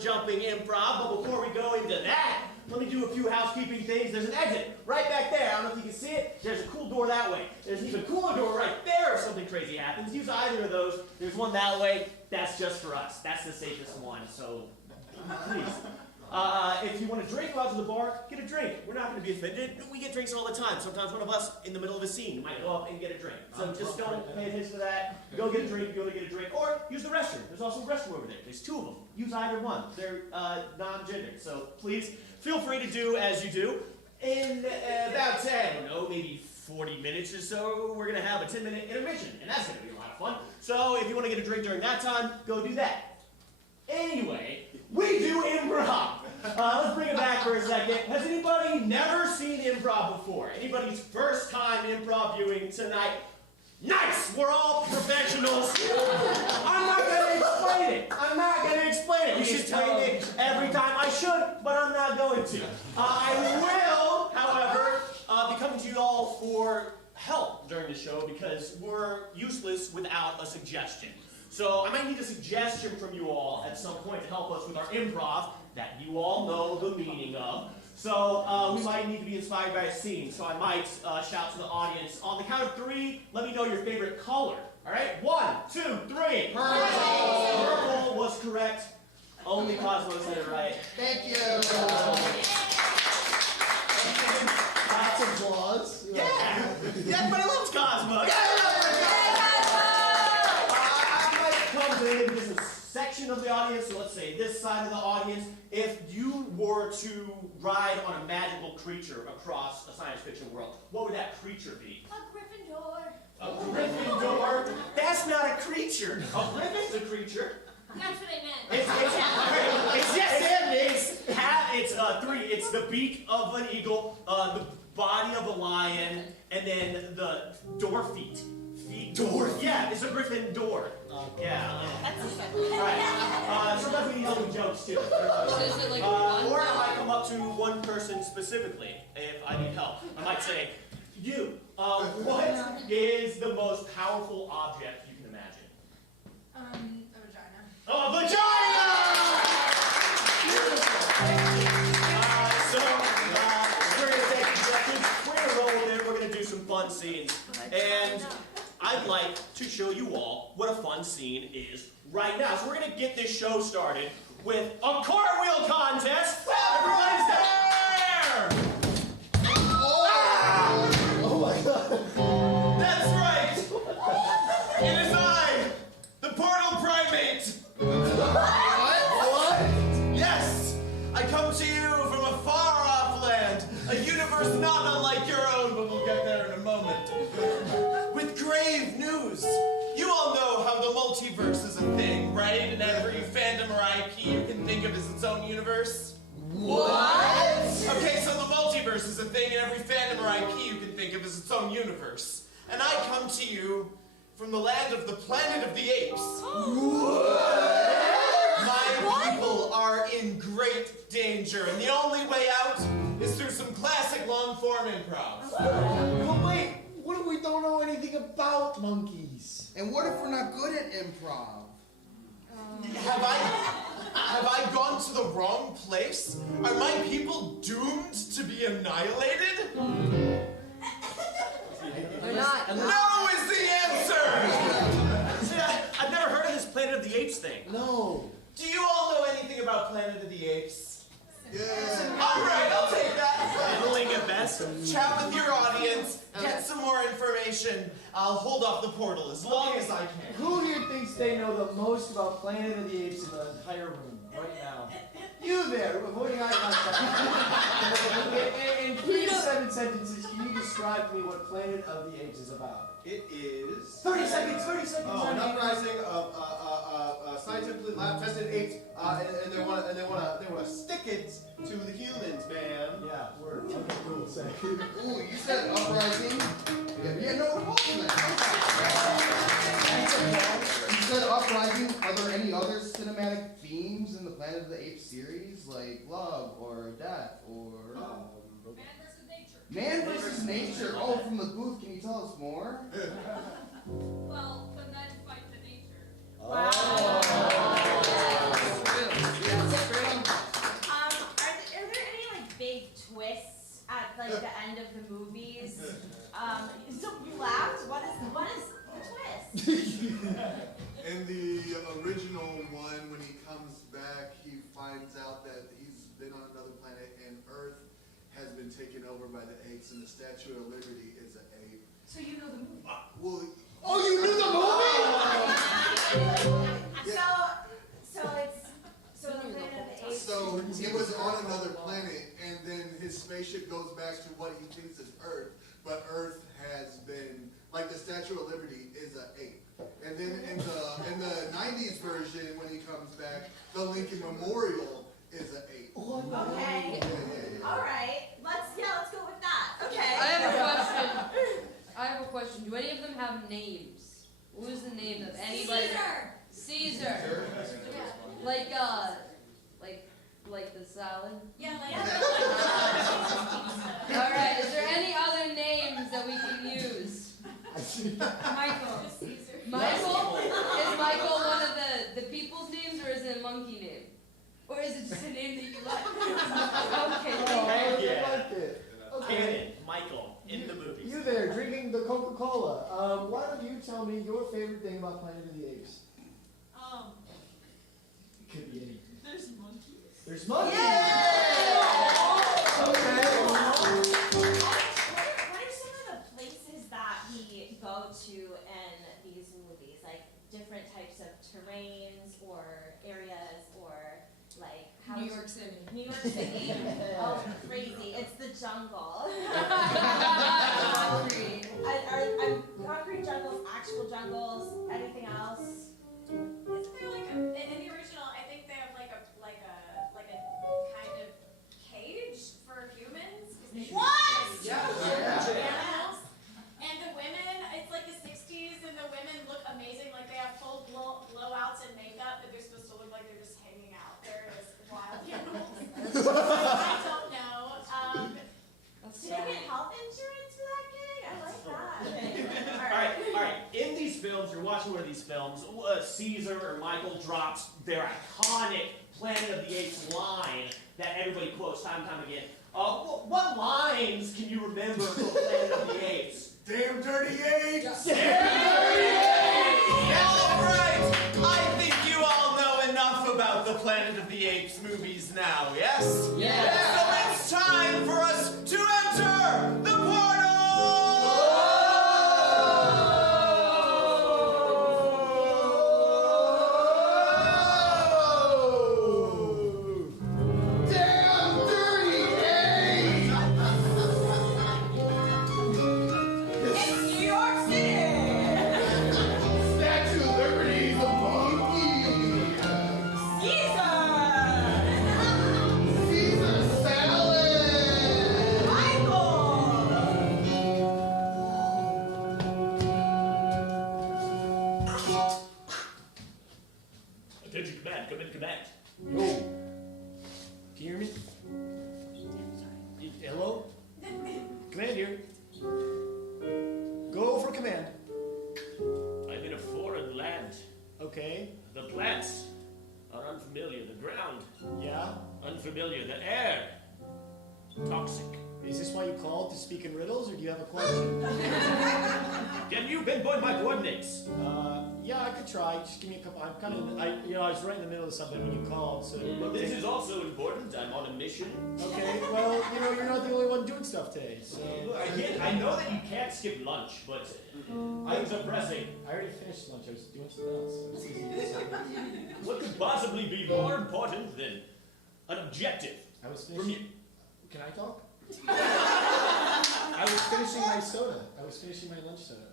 Jumping improv, but before we go into that, let me do a few housekeeping things. There's an exit right back there. I don't know if you can see it. There's a cool door that way. There's an even cooler door right there if something crazy happens. Use either of those. There's one that way. That's just for us. That's the safest one, so please. If you want to drink, go out to the bar, get a drink. We're not going to be offended. We get drinks all the time. Sometimes one of us, in the middle of a scene, might go up and get a drink. So just don't pay attention to that. Go get a drink, go to get a drink. Or use the restroom. There's also a restroom over there. There's two of them. Use either one. They're non-gendered. So please, feel free to do as you do. In about, I don't know, maybe 40 minutes or so, we're going to have a 10-minute intermission. And that's going to be a lot of fun. So if you want to get a drink during that time, go do that. Anyway, we do improv. Let's bring it back for a second. Has anybody never seen improv before? Anybody's first time improv viewing tonight? Nice! We're all professionals. I'm not going to explain it. I'm not going to explain it. You should explain it every time. I should, but I'm not going to. I will, however, be coming to you all for help during the show because we're useless without a suggestion. So I might need a suggestion from you all at some point to help us with our improv that you all know the meaning of. So we might need to be inspired by a scene. So I might shout to the audience. On the count of 3, let me know your favorite color. All right? 1, 2, 3. Purple. Purple was correct. Only Cosmo said it right. Thank you. Lots of applause. Yeah. Everybody loves Cosmo. Maybe just a section of the audience, so let's say this side of the audience, if you were to ride on a magical creature across a science fiction world, what would that creature be? A Gryffindor. A Gryffindor? That's not a creature. A Gryffin's a creature. That's what I meant. It's the beak of an eagle, the body of a lion, and then the door feet. Door? Yeah, it's a Griffin door. Yeah. That's a second. Right. Sometimes we need little jokes too. Or I might come up to one person specifically if I need help. I might say, you, what is the most powerful object you can imagine? A vagina. Oh, a vagina! We're going to take suggestions. We're going to roll with it. We're going to do some fun scenes. And I'd like to show you all what a fun scene is right now. So we're going to get this show started with a cartwheel contest. Everybody's there! Oh my God. That's right! It is I, the Portal-Primate. What? Yes! I come to you from a far-off land, a universe not unlike your own, but we'll get there in a moment. With grave news. You all know how the multiverse is a thing, right? And every fandom or IP you can think of as its own universe. What? Okay, so the multiverse is a thing, and every fandom or IP you can think of as its own universe. And I come to you from the land of the planet of the apes. My people are in great danger, and the only way out is through some classic long-form improv. But wait, what if we don't know anything about monkeys? And what if we're not good at improv? Have I gone to the wrong place? Are my people doomed to be annihilated? We're not. No is the answer! See, I've never heard of this Planet of the Apes thing. No. Do you all know anything about Planet of the Apes? Yeah. All right, I'll take that. Middling at best. Chat with your audience, get some more information. I'll hold off the portal as long as I can. Who here thinks they know the most about Planet of the Apes in the entire room right now? You there, avoiding eye contact. In 3 to 7 sentences, can you describe to me what Planet of the Apes is about? It is 30 seconds, 30 seconds. an uprising of scientifically lab-tested apes, and they want to stick it to the humans, man. Yeah, word. Okay, cool. Say. Ooh, you said uprising? Yeah, no, hold on. then uprising, are there any other cinematic themes in the Planet of the Apes series, like love or death or Man versus nature. man versus nature? Oh, from the booth, can you tell us more? Well, the men fight the nature. Are there any like big twists at like the end of the movies? So you laughed. What is the twist? In the original one, when he comes back, he finds out that he's been on another planet and Earth has been taken over by the apes, and the Statue of Liberty is an ape. So you know the movie. Well, Oh, you knew the movie? So the Planet of the Apes. so he was on another planet, and then his spaceship goes back to what he thinks is Earth, but Earth has been, like the Statue of Liberty is an ape. And then in the 90s version, when he comes back, the Lincoln Memorial is an ape. Okay. All right. Let's go with that. Okay. I have a question. Do any of them have names? What was the name of anybody? Caesar. Like the salad? Yeah, like. All right. Is there any other names that we can use? Michael. Just Caesar. Michael? Is Michael one of the people's names, or is it a monkey name? Or is it just a name that you like? Okay. Oh, I Yeah. like it. Okay. Canon, Michael, in the movies. You there, drinking the Coca-Cola. Why don't you tell me your favorite thing about Planet of the Apes? It could be anything. There's monkeys. There's monkeys! Yay! Okay. What are some of the places that we go to in these movies? Like different types of terrains or areas or like how New York City. New York City. Oh, crazy. It's the jungle. Are concrete jungles, actual jungles, anything else? Isn't there like in the original? I think they have like a kind of cage for humans. 'Cause they What? Yeah. Animals. And the women, it's like the 60s, and the women look amazing. Like they have full blowouts and makeup, but they're supposed to look like they're just hanging out there as wild animals. I don't know. Did I get health insurance for that gig? I like that. All right. In these films, you're watching one of these films, Caesar or Michael drops their iconic Planet of the Apes line that everybody quotes time and time again. What lines can you remember from Planet of the Apes? Damn dirty apes! All right, I think you all know enough about the Planet of the Apes movies now, yes? Yeah. So it's time for us to enter the portal! Damn dirty apes! It's New York City! Statue of Liberty, the monkey! Caesar! Caesar salad! Michael! Attention command, come in command. Yo. Can you hear me? Hello? Command here. Go for command. I'm in a foreign land. Okay. The plants are unfamiliar. The ground. Yeah? Unfamiliar. The air. Toxic. Is this why you called to speak in riddles, or do you have a question? Can you pinpoint my coordinates? Yeah, I could try. Just give me a couple. I was right in the middle of something when you called, so. This is also important. I'm on a mission. Okay, well, you're not the only one doing stuff today, so. I know that you can't skip lunch, but things are pressing. I already finished lunch. I was doing something else. It's easy to do something. What could possibly be more important than an objective? I was finishing. Can I talk? I was finishing my soda. I was finishing my lunch soda.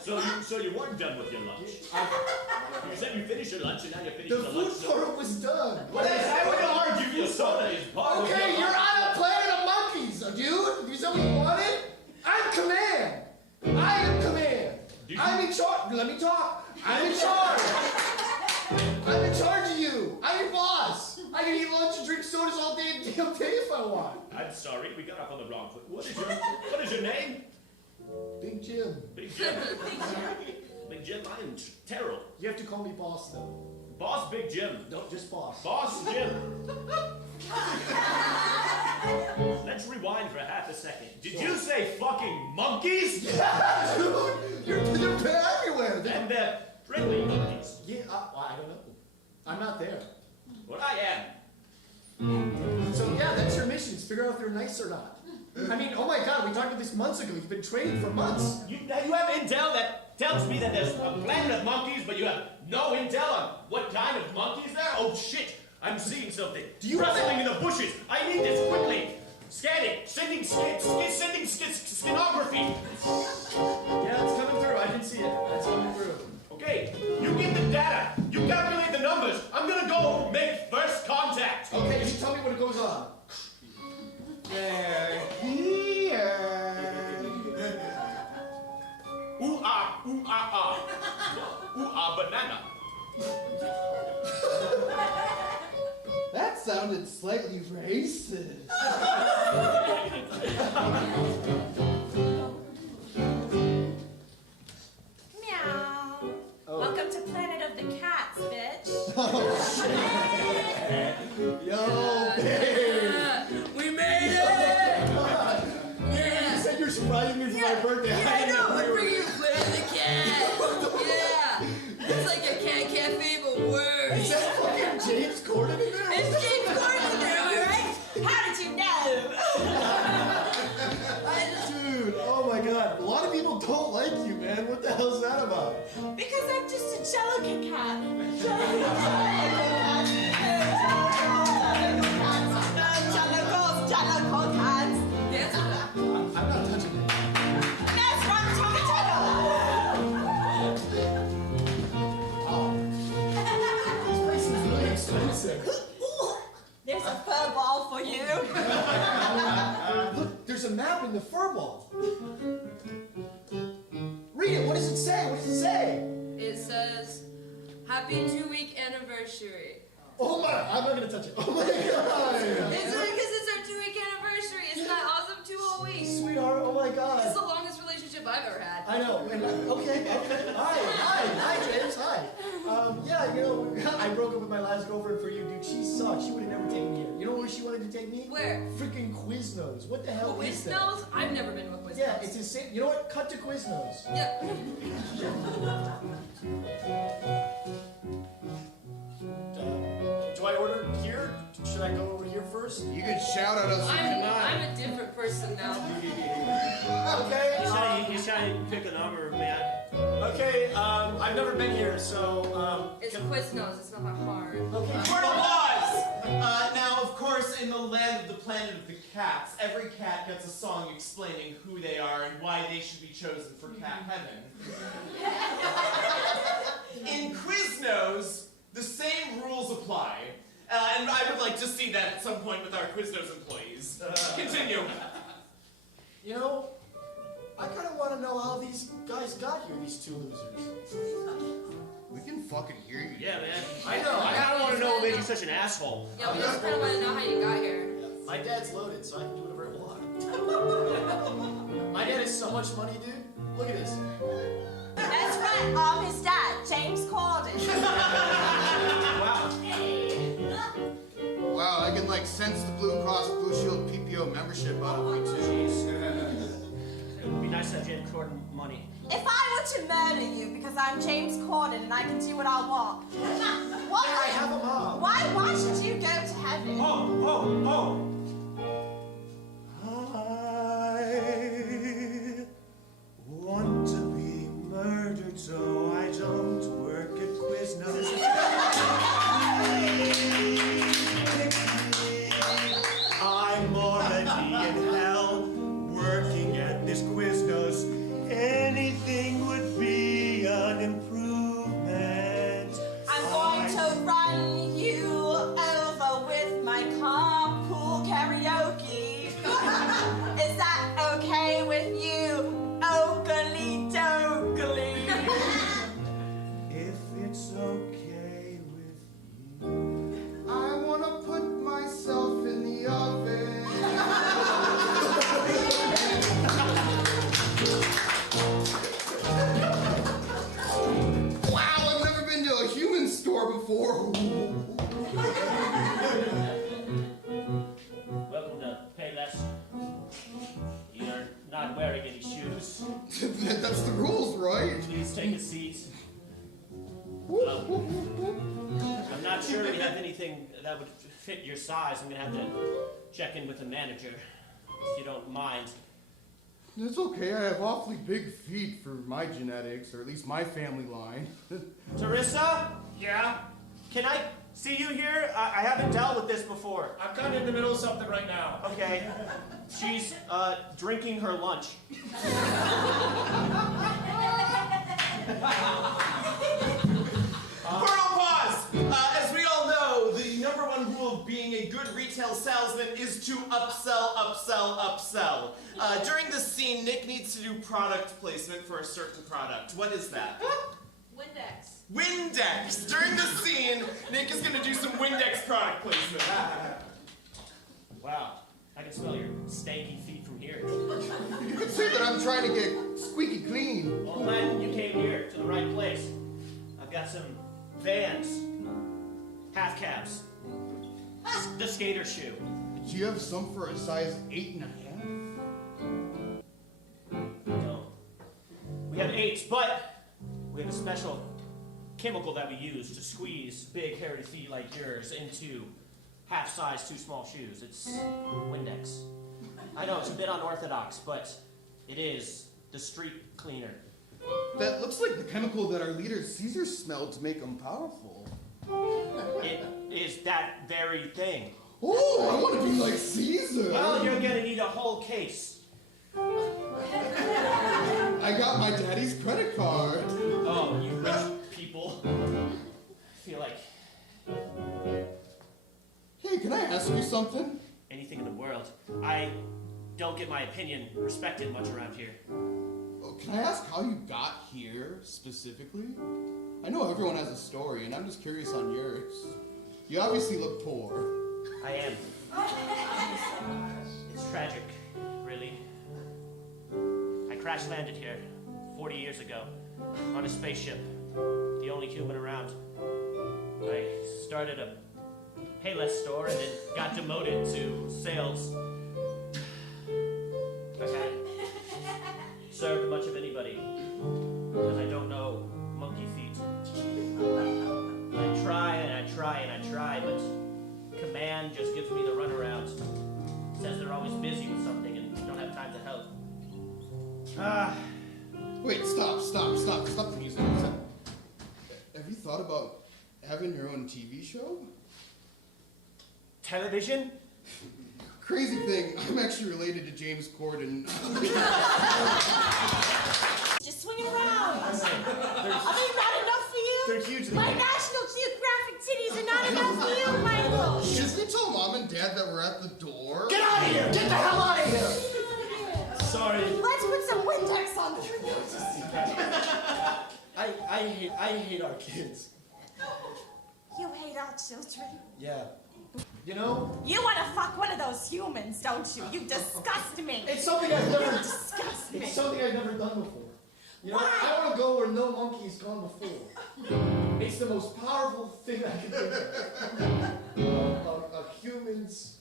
So you weren't done with your lunch? You said you finished your lunch and now you're finishing The the lunch food soda. part was done. Well, I would argue your soda is part of Okay, your you're on a planet of monkeys, dude! You said we wanted? I'm command! I am command! I'm in charge. Let me talk. I'm in charge! I'm in charge of you! I'm your boss! I can eat lunch and drink sodas all day and damn day if I want. I'm sorry, we got off on the wrong foot. What is your name? Big Jim. Big Jim. Big Jim, I am Terrell. You have to call me boss though. Boss Big Jim. No, just boss. Boss Jim. Let's rewind for half a second. Did you say fucking monkeys? Yeah, dude! They're everywhere! And they're friendly monkeys. Yeah, I don't know. I'm not there. Well, I am. So yeah, that's your mission, is figure out if they're nice or not. I mean, oh my god, we talked about this months ago. You've been training for months. You have intel that tells me that there's a planet of monkeys, but you have no intel on what kind of monkeys there are? Oh shit, I'm seeing something. Rustling in the bushes. I need this quickly. Scanning, sending skinography. Yeah, it's coming through. I can see it. It's coming through. Okay, you get the data. You calculate the numbers. I'm gonna go make first contact. Okay, just tell me what goes on. They're here. Ooh ah, ooh ah ah. Ooh ah banana. That sounded slightly racist. Meow. Welcome to Planet of the Cats, bitch. Oh shit. Yo, babe. We made it! You said you're surprising me for my birthday. Yeah, I know. We're bringing you Planet of the Cats. Yeah. It's like a cat cafe, but worse. Is that fucking James Corden in there? It's James Corden in there, am I right? How did you know? Dude, oh my god. A lot of people don't like you, man. What the hell's that about? Because I'm just a jellicle cat. Jellicle cats. Dance with that. I'm not touching it. That's right, This place is really expensive. There's a fur ball for you. Look, there's a map in the fur ball. Read it. What does it say? What does it say? It says, Happy 2-week anniversary. Oh my! I'm not gonna touch it. Oh my god! It's because it's our 2-week anniversary. Isn't that awesome? 2 whole weeks. Sweetheart, oh my It's god. the longest relationship I've ever had. I know. And, okay. Hi, James. Hi. Yeah, you know, I broke up with my last girlfriend for you, dude. She sucked. She would have never taken me here. You know where she wanted to take me? Where? Freaking Quiznos. What the hell is that? Quiznos? I've never been to a Quiznos. Yeah, it's insane. You know what? Cut to Quiznos. Yeah. Do I order here? Should I go over here first? You can shout at us. I'm a different person now. Okay. He's trying to pick a number, man. Okay, I've never been here, so, It's Quiznos. It's not that hard. okay. Portal laws! Now, of course, in the land of the planet of the cats, every cat gets a song explaining who they are and why they should be chosen for cat heaven. In Quiznos, the same rules apply. And I would like to see that at some point with our Quiznos employees. Continue. You know, I kind of want to know how these guys got here, these two losers. We can fucking hear you. Yeah, man. I know. I kind of want to know what made you such an asshole. Yeah, we just kind of want to know how you got here. My dad's loaded, so I can do whatever I want. My dad has so much money, dude. Look at this. That's right, I'm his dad, James Corden. Wow. Wow, I can like sense the Blue Cross Blue Shield PPO membership out of you too. It would be nice to have James Corden money. If I were to murder you because I'm James Corden and I can do what I want, what? I have a mom. Why should you go to heaven? Oh. I want to be murdered so I don't work at Quiznos. I'm already in hell working at this Quiznos. Anything would be an improvement. I'm going to run you over with my carpool That's the rules, right? Please take a seat. I'm not sure we have anything that would fit your size. I'm gonna have to check in with the manager, if you don't mind. It's okay, I have awfully big feet for my genetics, or at least my family line. Teresa? Yeah? Can I see you here? I haven't dealt with this before. I'm kind of in the middle of something right now. Okay. She's drinking her lunch. Portal-Prov! As we all know, the number one rule of being a good retail salesman is to upsell, upsell, upsell. During this scene, Nick needs to do product placement for a certain product. What is that? Windex. Windex! During this scene, Nick is going to do some Windex product placement. Wow. I can smell your stanky feet from here. You could say that I'm trying to get squeaky clean. Well, I'm glad you came here to the right place. I've got some Vans, half cabs, the skater shoe. Do you have some for a size 8.5? No. We have 8s, but we have a special chemical that we use to squeeze big hairy feet like yours into half size too small shoes. It's Windex. I know it's a bit unorthodox, but it is the street cleaner. That looks like the chemical that our leader Caesar smelled to make him powerful. It is that very thing. Oh, I want to be like Caesar! Well, you're gonna need a whole case. I got my daddy's credit card. Oh, you rich people. I feel like Hey, can I ask you something? anything in the world. I don't get my opinion respected much around here. Oh, can I ask how you got here, specifically? I know everyone has a story, and I'm just curious on yours. You obviously look poor. I am. It's tragic, really. I crash landed here 40 years ago on a spaceship, the only human around. I started a Payless store and then got demoted to sales. I had served much of anybody because I don't know monkey feet. I try and I try and I try, but command just gives me the runaround. Says they're always busy with something and don't have time to help. Wait, stop the music. Have you thought about having your own TV show? Television? Crazy thing, I'm actually related to James Corden. Just swing it around. Are they not enough for you? They're hugely. My National Geographic titties are not enough for you, Michael. Should we tell Mom and Dad that we're at the door? Get out of here! Get the hell out of here! Sorry. Let's put some Windex on the I hate our kids. You hate our children. Yeah. You know, You want to fuck one of those humans, don't you? You disgust me. it's something I've never Disgust me. it's something I've never done before. You know, Why? I want to go where no monkey's gone before. It's the most powerful thing I can think of. A human's,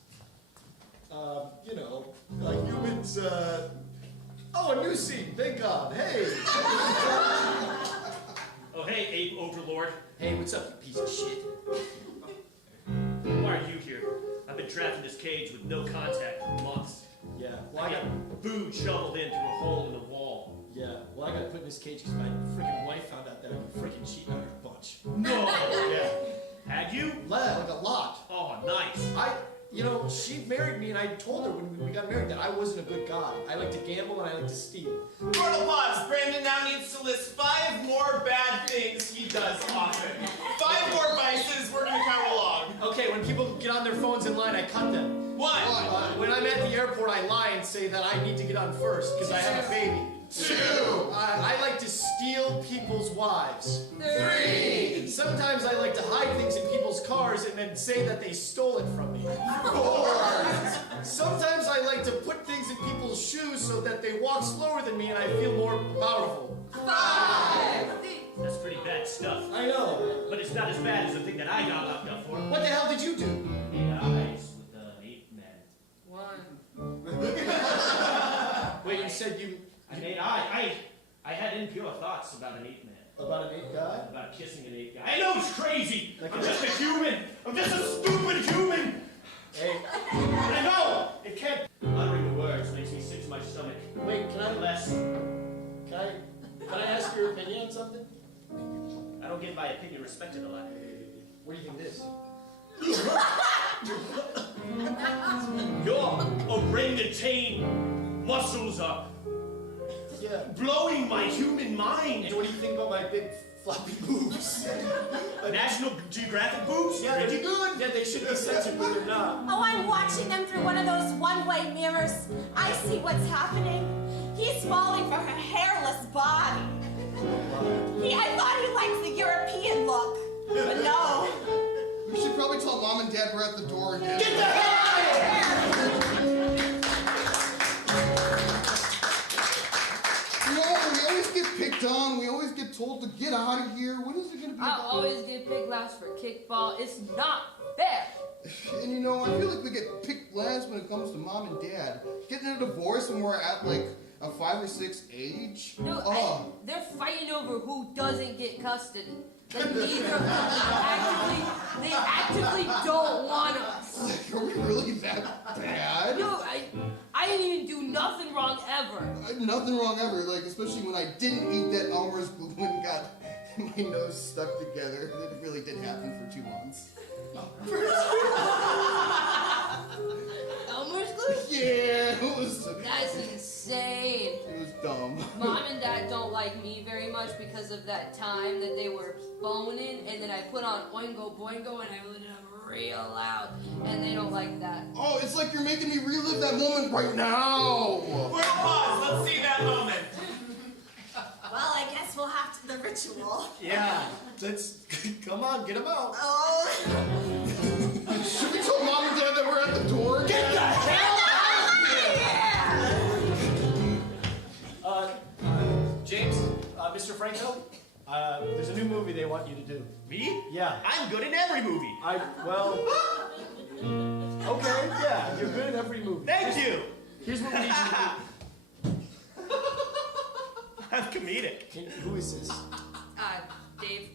you know, a human's, oh, a new scene, thank God. Hey. Oh, hey, Ape Overlord. Hey, what's up, you piece of shit? Why are you here? I've been trapped in this cage with no contact for months. Yeah, well, I got food shoveled in through a hole in the wall. I got put in this cage because my freaking wife found out that I'd been freaking cheating on her a bunch. No! Yeah. Had you? Like a lot. Oh, nice. You know, she married me, and I told her when we got married that I wasn't a good guy. I like to gamble and I like to steal. Portal-Prov! Brandon now needs to list 5 more bad things he does often. 5 more vices, we're gonna count along. Okay, when people get on their phones in line, I cut them. 1, When I'm at the airport, I lie and say that I need to get on first because I have a baby. 2, I like to steal people's wives. 3, And sometimes I like to hide things in people's cars and then say that they stole it from me. 4, Sometimes I like to put things in people's shoes so that they walk slower than me and I feel more powerful. 5. That's pretty bad stuff. I know. But it's not as bad as the thing that I got locked up for. What the hell did you do? Made eyes with the ape man. 1. Wait, you said you... I made eyes. had impure thoughts about an ape man. About an ape guy? About kissing an ape guy. I know it's crazy! I'm just a human! I'm just a stupid human! Hey. I know! It can't. Uttering the words makes me sick to my stomach. Wait, can I ask your opinion on something? I don't get my opinion respected a lot. What do you think this? Your orangutan muscles are blowing my human mind. And what do you think about my big floppy boobs? National Geographic boobs? Yeah, they're good. Yeah, they should be censored, but they're not. Oh, I'm watching them through one of those one-way mirrors. I see what's happening. He's falling for her hairless body. I thought he liked the European look, but no. We should probably tell Mom and Dad we're at the door again. Get the hell out of here! You know, we always get picked on. We always get told to get out of here. When is it going to be? I always get picked last for kickball. It's not fair. And you know, I feel like we get picked last when it comes to Mom and Dad. Getting a divorce when we're at like a 5 or 6 age. No, they're fighting over who doesn't get custody. Like neither of them they actively don't want us. Are we really that bad? No, I didn't even do nothing wrong ever. Nothing wrong ever, like especially when I didn't eat that Elmer's glue and got my nose stuck together. It really did happen for 2 months. Elmer's glue? Yeah, it was. That's insane. It was dumb. Mom and Dad don't like me very much because of that time that they were boning, and then I put on Oingo Boingo and I lit it up real loud, and they don't like that. Oh, it's like you're making me relive that moment right now. We'll pause. Let's see that moment. Well, I guess we'll have to the ritual. Yeah, let's come on, get them out. Oh. Should we tell Mom and Dad that we're at the door? Get the hell out of here! James, Mr. Franco, there's a new movie they want you to do. Me? Yeah. I'm good in every movie. Okay, yeah, you're good in every movie. Thank you. Here's what we need you to do. I'm comedic. Who is this? Dave.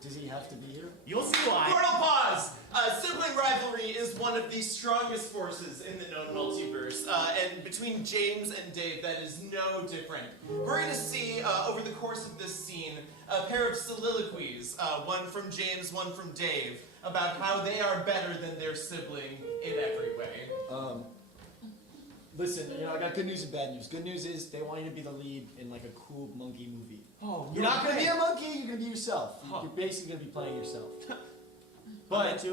Does he have to be here? You'll see why. Portal-Prov! Sibling rivalry is one of the strongest forces in the known multiverse, and between James and Dave, that is no different. We're going to see, over the course of this scene, a pair of soliloquies, one from James, one from Dave, about how they are better than their sibling in every way. Listen, you know, I got good news and bad news. Good news is they want you to be the lead in like a cool monkey movie. Oh, You're not going to be a monkey, you're going to be yourself. You're basically going to be playing yourself. But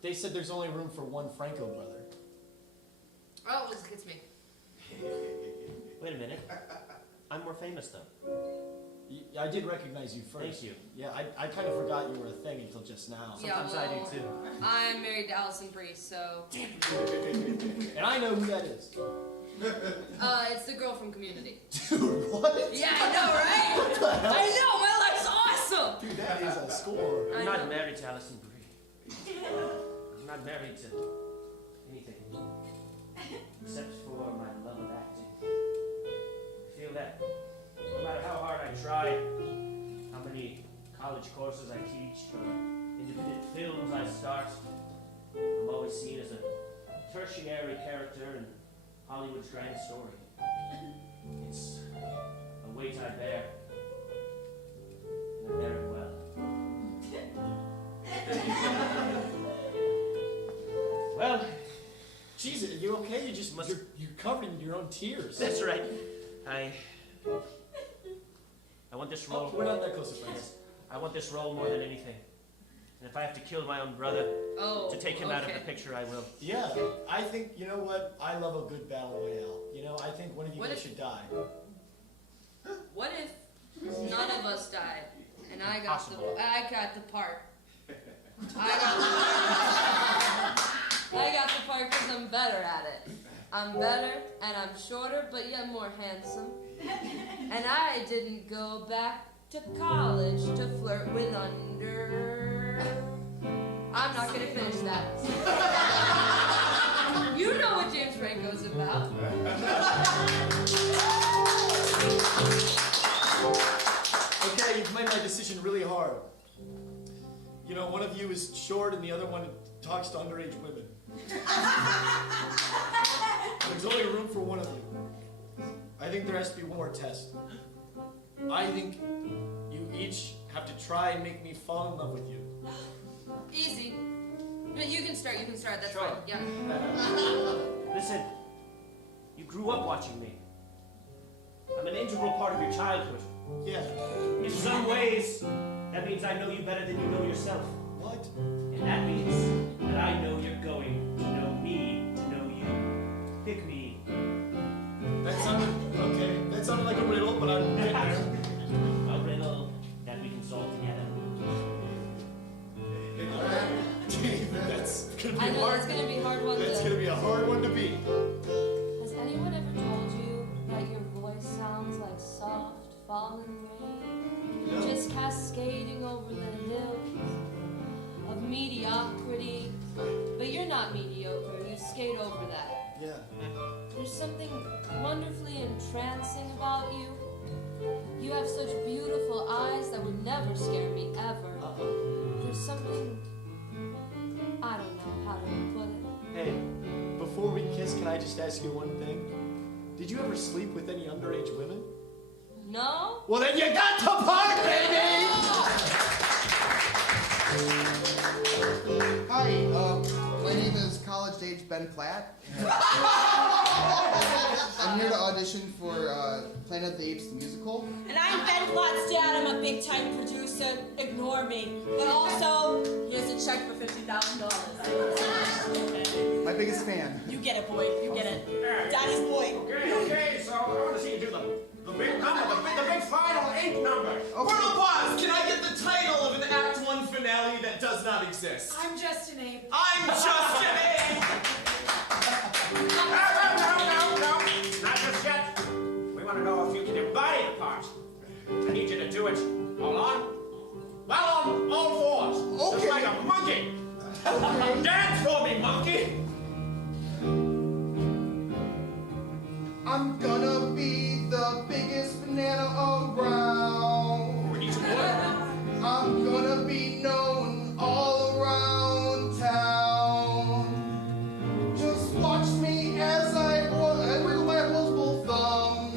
they said there's only room for one Franco brother. Oh, it's me. Wait a minute. I'm more famous though. I did recognize you first. Thank you. Yeah, I kind of forgot you were a thing until just now. Sometimes I do too. I'm married to Allison Brie, so. And I know who that is. It's the girl from Community. Dude, what? Yeah, I know, right? What the hell? I know, my life's awesome! Dude, that is a score. I'm not married to Allison Brie. I'm not married to anything except for my love of acting. I feel that no matter how hard I try, how many college courses I teach, or independent films I start, I'm always seen as a tertiary character in Hollywood's grand story. It's a weight I bear, and I bear it well. Well, Jesus, are you okay? You're covered in your own tears. that's right. I want this role. We're not that close to friends. I want this role more than anything. And if I have to kill my own brother to take him out of the picture, I will. Yeah, I think, you know what? I love a good battle royale. You know, I think one of you guys should die. What if none of us died and I got the part? I got the part because I'm better at it. I'm better and I'm shorter, but yet more handsome. And I didn't go back to college to flirt with under. I'm not gonna finish that. You know what James Franco's about. really hard. You know, one of you is short and the other one talks to underage women. There's only room for one of you. I think there has to be one more test. I think you each have to try and make me fall in love with you. Easy. But you can start, that's Sure. fine. Yeah. Listen, you grew up watching me. I'm an integral part of your childhood. Yeah. In some ways, that means I know you better than you know yourself. What? And that means that I know you're going to know me to know you. Pick me. That sounded like a riddle, but I'm getting there. A riddle that we can solve together. That's gonna be I know hard. it's gonna be a hard one That's to... gonna be a hard one to beat. Has anyone ever told you that your voice sounds like soft falling rain? No. Just cascading over the hills of mediocrity. But you're not mediocre, you skate over that. Yeah. There's something wonderfully entrancing about you. You have such beautiful eyes that would never scare me ever. There's something... I don't know how to put it. Hey, before we kiss, can I just ask you one thing? Did you ever sleep with any underage women? No? Well, then you got the part, baby! Hi, my name is college-age Ben Platt. I'm here to audition for Planet of the Apes the musical. And I'm Ben Platt's dad. I'm a big-time producer. Ignore me. But also, here's a check for $50,000. My biggest fan. You get it, boy. You get it. Daddy's boy. Okay, so I want to see you do the big number, the big final ape number. Portal-Prov, can I get the title of an Act 1 finale that does not exist? I'm just an ape. I'm just an ape! No, not just yet. We want to know if you can embody the part. I need you to do it all on, well, on all fours. Okay. Just like a monkey. Okay. Dance for me, monkey. I'm gonna be the biggest banana around. We need some wood. I'm gonna be known all around town. Just watch me as I wiggle my opposable thumb,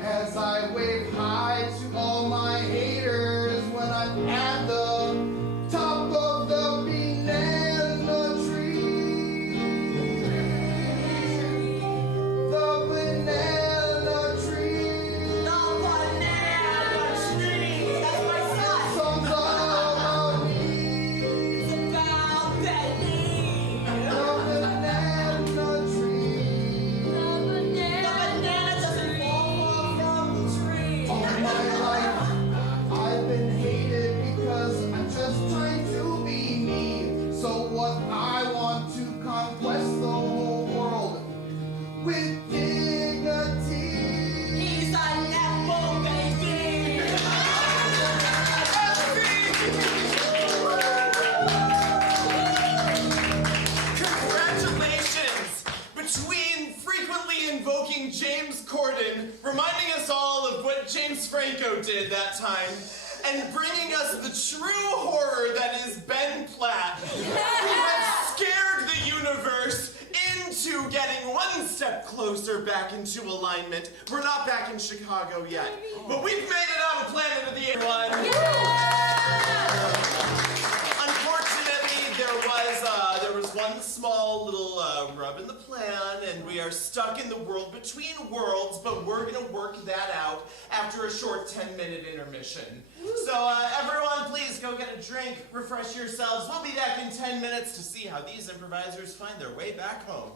as I wave hi to all my haters when I'm at the top of the banana tree. The banana tree. The banana tree. That's my son. Songs all about me. It's about Benny. The banana tree. The banana doesn't fall from the tree. All my life, I've been hated because I'm just trying to be me. So what I want to conquest the whole world with dignity. He's a Nepo baby. Congratulations! Between frequently invoking James Corden, reminding us all of what James Franco did that time, and bringing us the true horror that is Ben Platt, who has scared the universe into getting one step closer back into alignment. We're not back in Chicago yet, but we've made it out of Planet of the Apes one. Unfortunately, there was one small little rub in the plan, and we are stuck in the world between worlds, but we're gonna work that out after a short 10-minute intermission. So everyone, please go get a drink, refresh yourselves. We'll be back in 10 minutes to see how these improvisers find their way back home.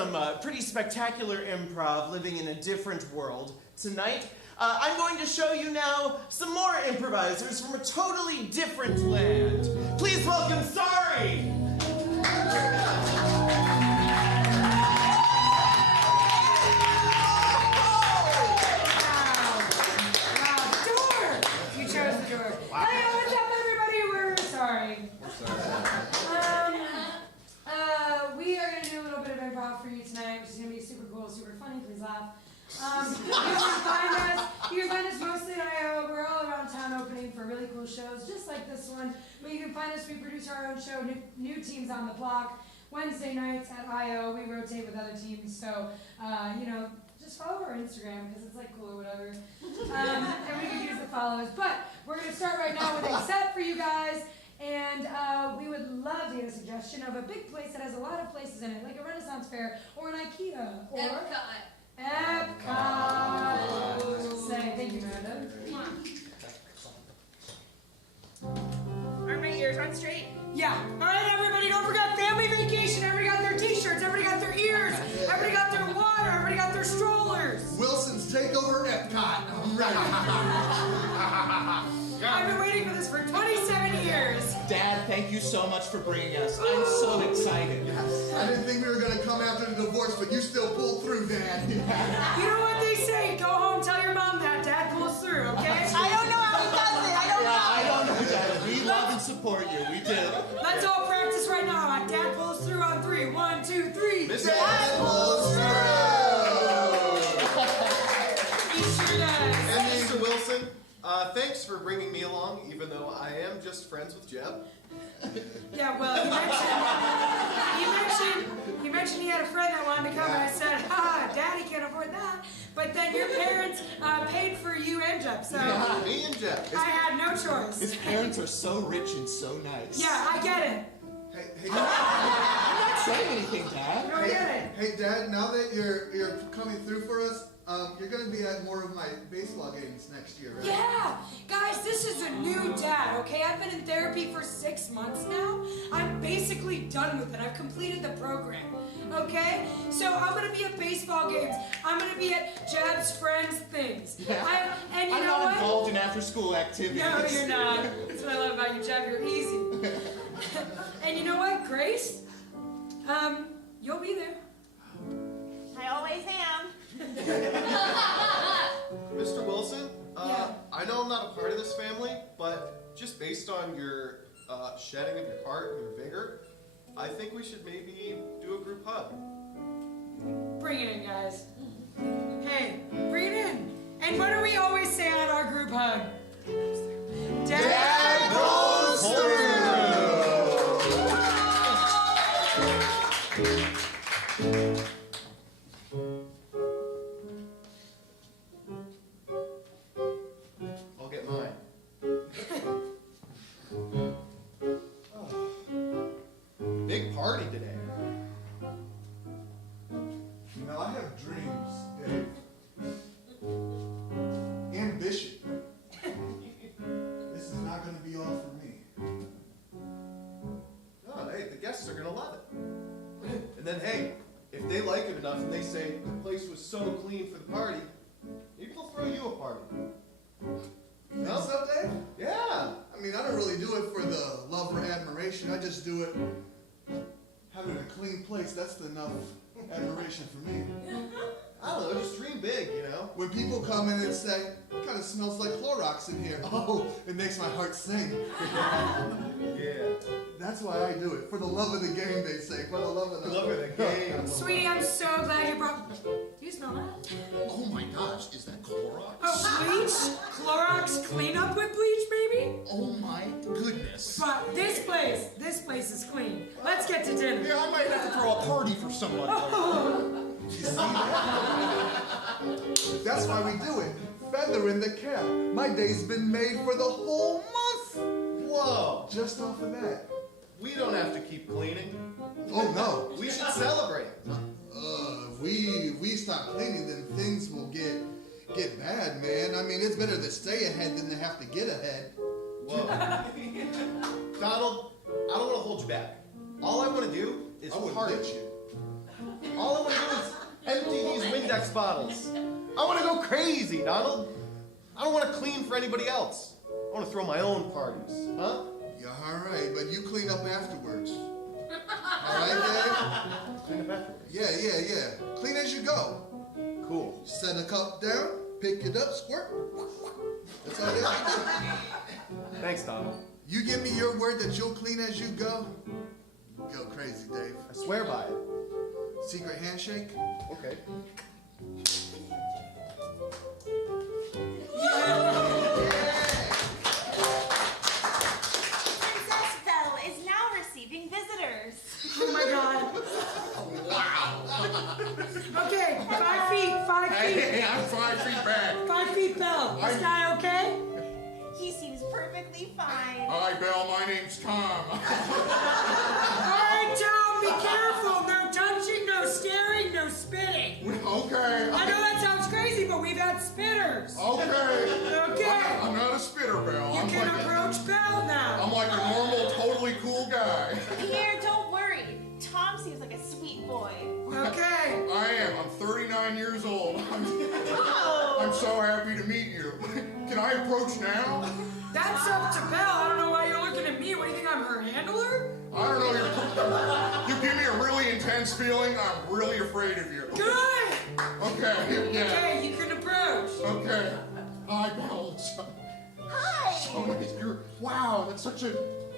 some pretty spectacular improv living in a different world tonight. I'm going to show you now some more improvisers from a totally different land. Please welcome Sorry! You chose the door. Hey, what's up, everybody? We're sorry. We are going to do a little bit of improv for you tonight, which is going to be super cool, super funny. Please laugh. You can find us mostly at I.O. We're all around town opening for really cool shows, just like this one. But you can find us, we produce our own show, New Teams on the Block. Wednesday nights at I.O. We rotate with other teams, so, just follow our Instagram, because it's like cool or whatever. And we can use the follows. But we're going to start right now with a set for you guys. And we would love to get a suggestion of a big place that has a lot of places in it, like a Renaissance fair or an IKEA. Or Epcot. Say, thank you, Miranda. Are my ears on straight? Yeah. All right, everybody, don't forget family vacation. Everybody got their t-shirts. Everybody got their ears. Everybody got their water. Everybody got their strollers. Wilson's Takeover Epcot. I've been waiting for this for 27 years. Dad, thank you so much for bringing us. I'm so excited. I didn't think we were going to come after the divorce, but you still pulled through, Dad. You know what they say? Go home, tell your mom that Dad pulls through, okay? I don't know how he does it. I don't know, Dad. We love and support you. We do. Let's all practice right now. Dad pulls through on 3. 1, 2, 3. Dad pulls through! He sure does. And Mr. Wilson, thanks for bringing me along, even though I am just friends with Jeb. Yeah, well, he mentioned he had a friend that wanted to come, and I said, Daddy can't afford that. But then your parents paid for you and Jeb, so Me and Jeb. I had no choice. His parents are so rich and so nice. Yeah, I get it. Hey, I'm not saying anything, Dad. I don't get it. Hey, Dad, now that you're coming through for us, you're going to be at more of my baseball games next year, right? Yeah! Guys, this is a new dad, okay? I've been in therapy for 6 months now. I'm basically done with it. I've completed the program, okay? So I'm going to be at baseball games. I'm going to be at Jeb's friends' things. Yeah. And you I'm know not what? involved in after-school activities. No, you're not. That's what I love about you, Jeb. You're easy. And you know what, Grace? You'll be there. I always am. Mr. Wilson, Yeah. I know I'm not a part of this family, but just based on your shedding of your heart and your vigor, I think we should maybe do a group hug. Bring it in, guys. Hey, bring it in. And what do we always say on our group hug? Dad pulls through! I'll get mine. Big party today. You know, I have dreams, Dave. Ambition. This is not going to be all for me. Oh, hey, the guests are gonna love it. And then, hey, if they like it enough and they say the place was so clean for the party, maybe they'll throw you a party. You know stuff, Dave? Yeah. I mean, I don't really do it for the love or admiration. I just do it having a clean place. That's enough admiration for me. I don't know, just dream big, you know? When people come in and say, it kind of smells like Clorox in here. Oh, it makes my heart sing. Yeah. That's why I do it. For the love of the game, they say. For the love of the game. Sweetie, I'm so glad you brought... Do you smell that? Oh my gosh, is that Clorox? Oh, bleach? Clorox cleanup with bleach, baby? Oh my goodness. But this place is clean. Let's get to dinner. Yeah, I might have to throw a party for somebody. Oh. That's why we do it. Feather in the cap. My day's been made for the whole month. Whoa. Just off of that. We don't have to keep cleaning. Oh, no. We should celebrate. If we stop cleaning, then things will get bad, man. I mean, it's better to stay ahead than to have to get ahead. Whoa. Donald, I don't want to hold you back. All I want to do is I wouldn't party. let you. All I want to do is empty these Windex bottles. I want to go crazy, Donald. I don't want to clean for anybody else. I want to throw my own parties, huh? Yeah, all right, but you clean up afterwards. All right, Dave? Clean up afterwards. Yeah. Clean as you go. Cool. Set a cup down, pick it up, squirt. That's all you have to do. Thanks, Donald. You give me your word that you'll clean as you go. Go crazy, Dave. I swear by it. Secret handshake? Okay. Princess Belle is now receiving visitors. Oh my god. Wow. Okay, 5 feet, 5 feet. Hey, I'm 5 feet back. 5 feet, Belle. This guy okay? He seems perfectly fine. Hi, Belle. My name's Tom. Alright, Tom, be careful. No touching, no staring, no spitting. Okay. I know that sounds crazy, but we've had spitters. Okay. Okay. I'm not a spitter, Belle. You can approach Belle now. I'm like a normal, totally cool guy. Pierre, don't worry. Tom seems like a sweet boy. Okay. I am. I'm 39 years old. I'm so happy to meet you. Can I approach now? That's up to Belle. I don't know why you're looking at me. What do you think, I'm her handler? I don't know. You give me a really intense feeling. I'm really afraid of you. Good. Okay. Yeah. Okay, you can approach. Okay. Hi, Belle. Hi. So nice. Wow, that's such a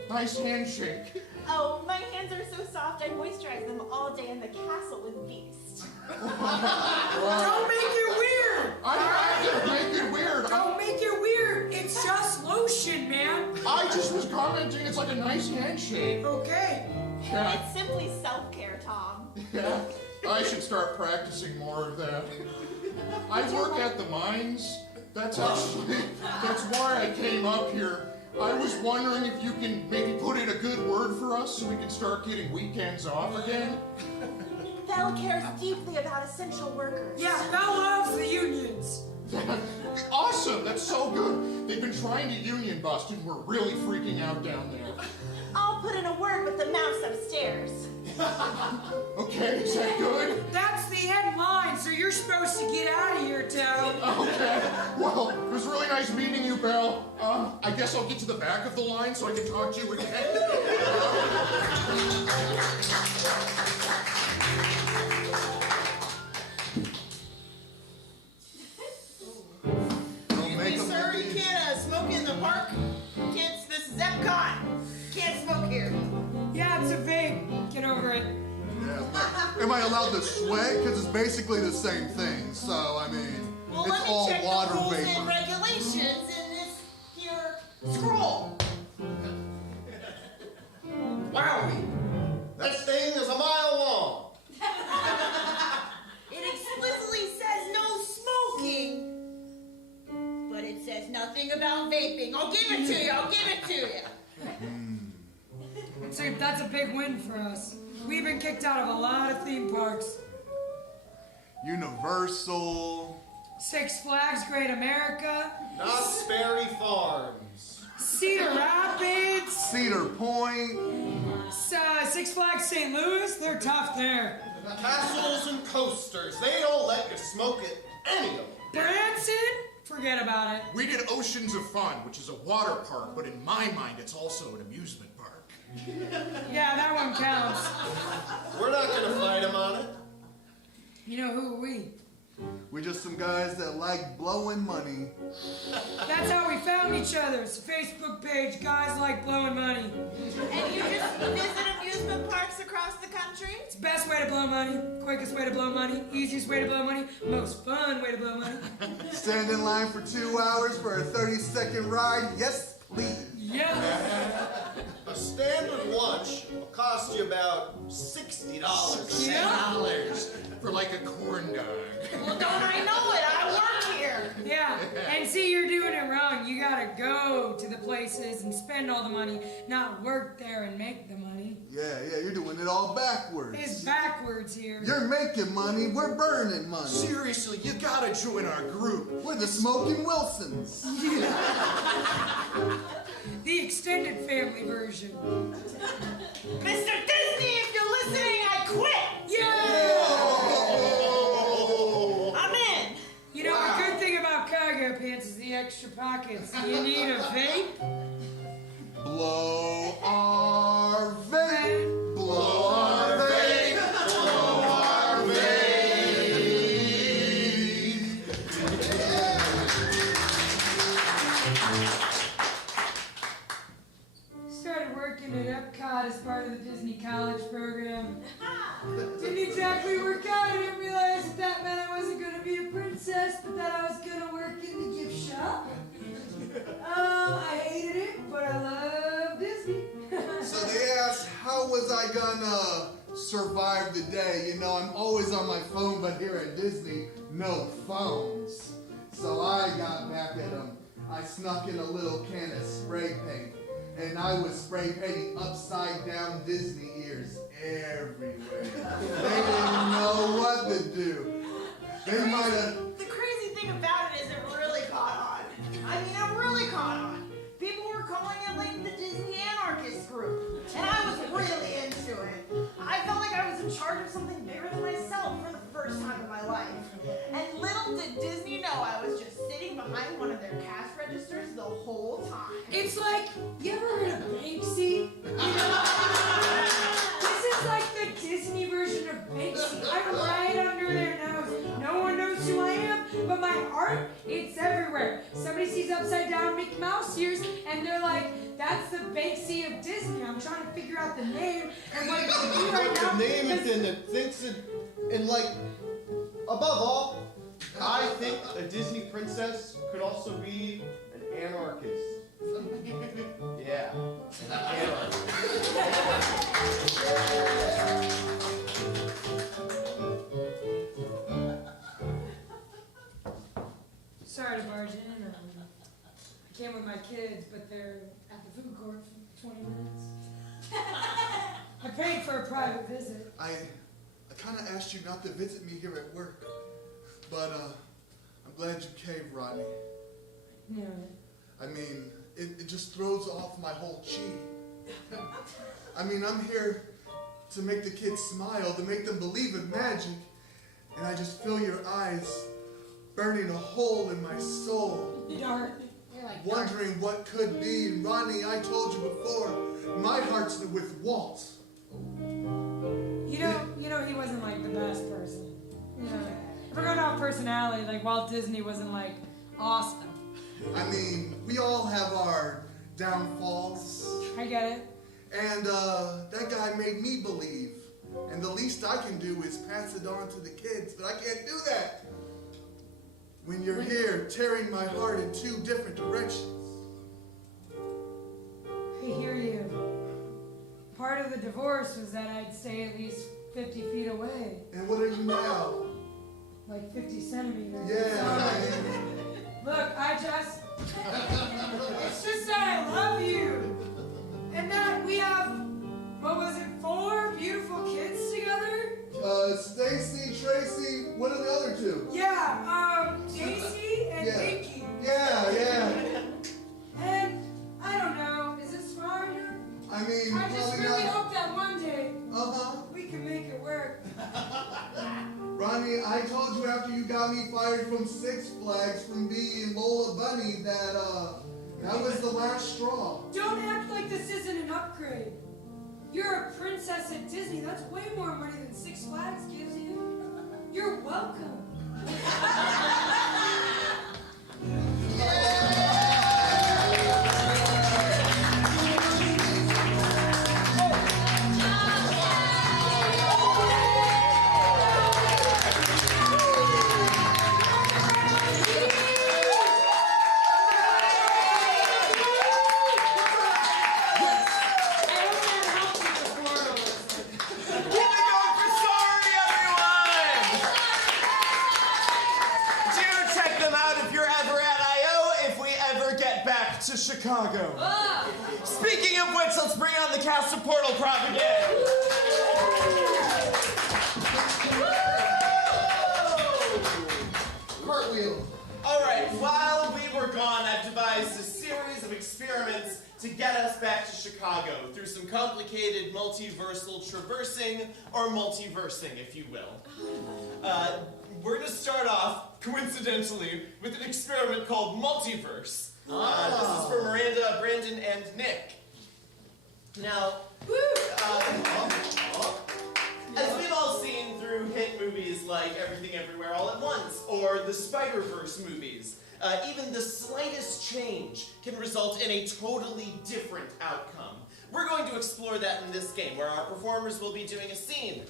nice handshake. Oh, my hands are so soft. I moisturize them all day in the castle with Beast. Don't make it weird. I didn't make it weird. Don't make it weird. It's just lotion, man. I just was commenting. It's like a nice handshake. Okay. Yeah. It's simply self-care, Tom. Yeah. I should start practicing more of that. I work at the mines. That's why I came up here. I was wondering if you can maybe put in a good word for us so we can start getting weekends off again. Belle cares deeply about essential workers. Yeah, Belle loves the unions. Awesome, that's so good. They've been trying to union bust and we're really freaking out down there. I'll put in a word with the mouse upstairs. Okay, is that good? That's the end line, so you're supposed to get out of here, Toad. Okay, well, it was really nice meeting you, Belle. I guess I'll get to the back of the line so I can talk to you again. Sir, you can't smoke in the park. This is Epcot. Can't smoke here. Yeah, it's a vape. Get over it. Yeah. Am I allowed to sweat? Because it's basically the same thing. So, I mean, Well, it's let me all check water the rules vapor. and regulations in this here scroll. Wowie! That thing is a mile long. It explicitly says no smoking. But it says nothing about vaping. I'll give it to you. I'll give it to you. That's a big win for us. We've been kicked out of a lot of theme parks. Universal. Six Flags Great America. Knott's Berry Farms. Cedar Rapids. Cedar Point. Six Flags St. Louis. They're tough there. Castles and coasters. They don't let you smoke at any of them. Branson? Forget about it. We did Oceans of Fun, which is a water park, but in my mind, it's also an amusement park. Yeah, that one counts. We're not gonna fight him on it. You know who are we? We're just some guys that like blowing money. That's how we found each other. It's a Facebook page, Guys Like Blowing Money. And you just visit amusement parks across the country? It's the best way to blow money, quickest way to blow money, easiest way to blow money, most fun way to blow money. Stand in line for 2 hours for a 30-second ride. Yes, please. Yeah. A standard lunch will cost you about $60. $60 for like a corn dog. Well, don't I know it? I work here. Yeah, and see, you're doing it wrong. You gotta go to the places and spend all the money, not work there and make the money. Yeah, you're doing it all backwards. It's backwards here. You're making money, we're burning money. Seriously, you gotta join our group. We're the Smoking Wilsons. The extended family version. Mr. Disney, if you're listening, I quit. Yeah! pockets. Do you need a vape? Blow our vape, blow our vape, blow our vape. Started working at Epcot as part of the Disney College program. Didn't exactly work out. I didn't realize that meant I wasn't going to be a princess, but that I was going to work in the gift shop. I hated it, but I love Disney. So they asked, how was I gonna survive the day? You know, I'm always on my phone, but here at Disney, no phones. So I got back at them. I snuck in a little can of spray paint, and I was spray painting upside down Disney ears everywhere. They didn't know what to do. They might have... The crazy thing about it is it really caught on. I mean, it really caught on. People were calling it like the Disney anarchist group. And I was really into it. I felt like I was in charge of something bigger than myself for the first time in my life. And little did Disney know I was just sitting behind one of their cash registers the whole time. It's like, you ever heard of Banksy? You know? This is like the Disney version of Banksy. I'm right under their nose. No one knows who I am, but my heart, it's everywhere. Somebody sees upside down Mickey Mouse ears, and they're like, that's the Banksy of Disney. I'm trying to figure out the name, and what it's going to be right now. Name it and it thinks it, and like, above all, I think a Disney princess could also be an anarchist. Yeah, an anarchist. Sorry to barge in. I came with my kids, but they're at the food court for 20 minutes. I paid for a private visit. I kind of asked you not to visit me here at work, but I'm glad you came, Rodney. Yeah. I mean, it just throws off my whole chi. I mean, I'm here to make the kids smile, to make them believe in magic, and I just feel your eyes burning a hole in my soul. Dark. Wondering what could be. And Rodney, I told you before, my heart's with Walt. You know, he wasn't like the best person. You know, if we're going off personality, like Walt Disney wasn't like awesome. I mean, we all have our downfalls. I get it. And that guy made me believe. And the least I can do is pass it on to the kids, but I can't do that. When you're here, tearing my heart in two different directions. I hear you. Part of the divorce was that I'd stay at least 50 feet away. And what are you now? Like 50 centimeters. Yeah. Look, it's just that I love you. And that we have, what was it, 4 beautiful kids together? Stacy, Tracy, what are the other two? Yeah, Daisy and Pinky. Yeah. And, I don't know, is this far enough? I mean, I just really hope that one day we can make it work. Ronnie, I told you after you got me fired from Six Flags from being Lola Bunny that was the last straw. Don't act like this isn't an upgrade. You're a princess at Disney. That's way more money than Six Flags gives you. You're welcome. To Chicago. Speaking of which, let's bring on the cast of Portal-Prov again. Cartwheel. All right, while we were gone, I've devised a series of experiments to get us back to Chicago through some complicated multiversal traversing, or multiversing, if you will. We're going to start off, coincidentally, with an experiment called Multiverse. This is for Miranda, Brandon, and Nick. Now, as we've all seen through hit movies like Everything Everywhere All at Once, or the Spider-Verse movies, even the slightest change can result in a totally different outcome. We're going to explore that in this game, where our performers will be doing a scene.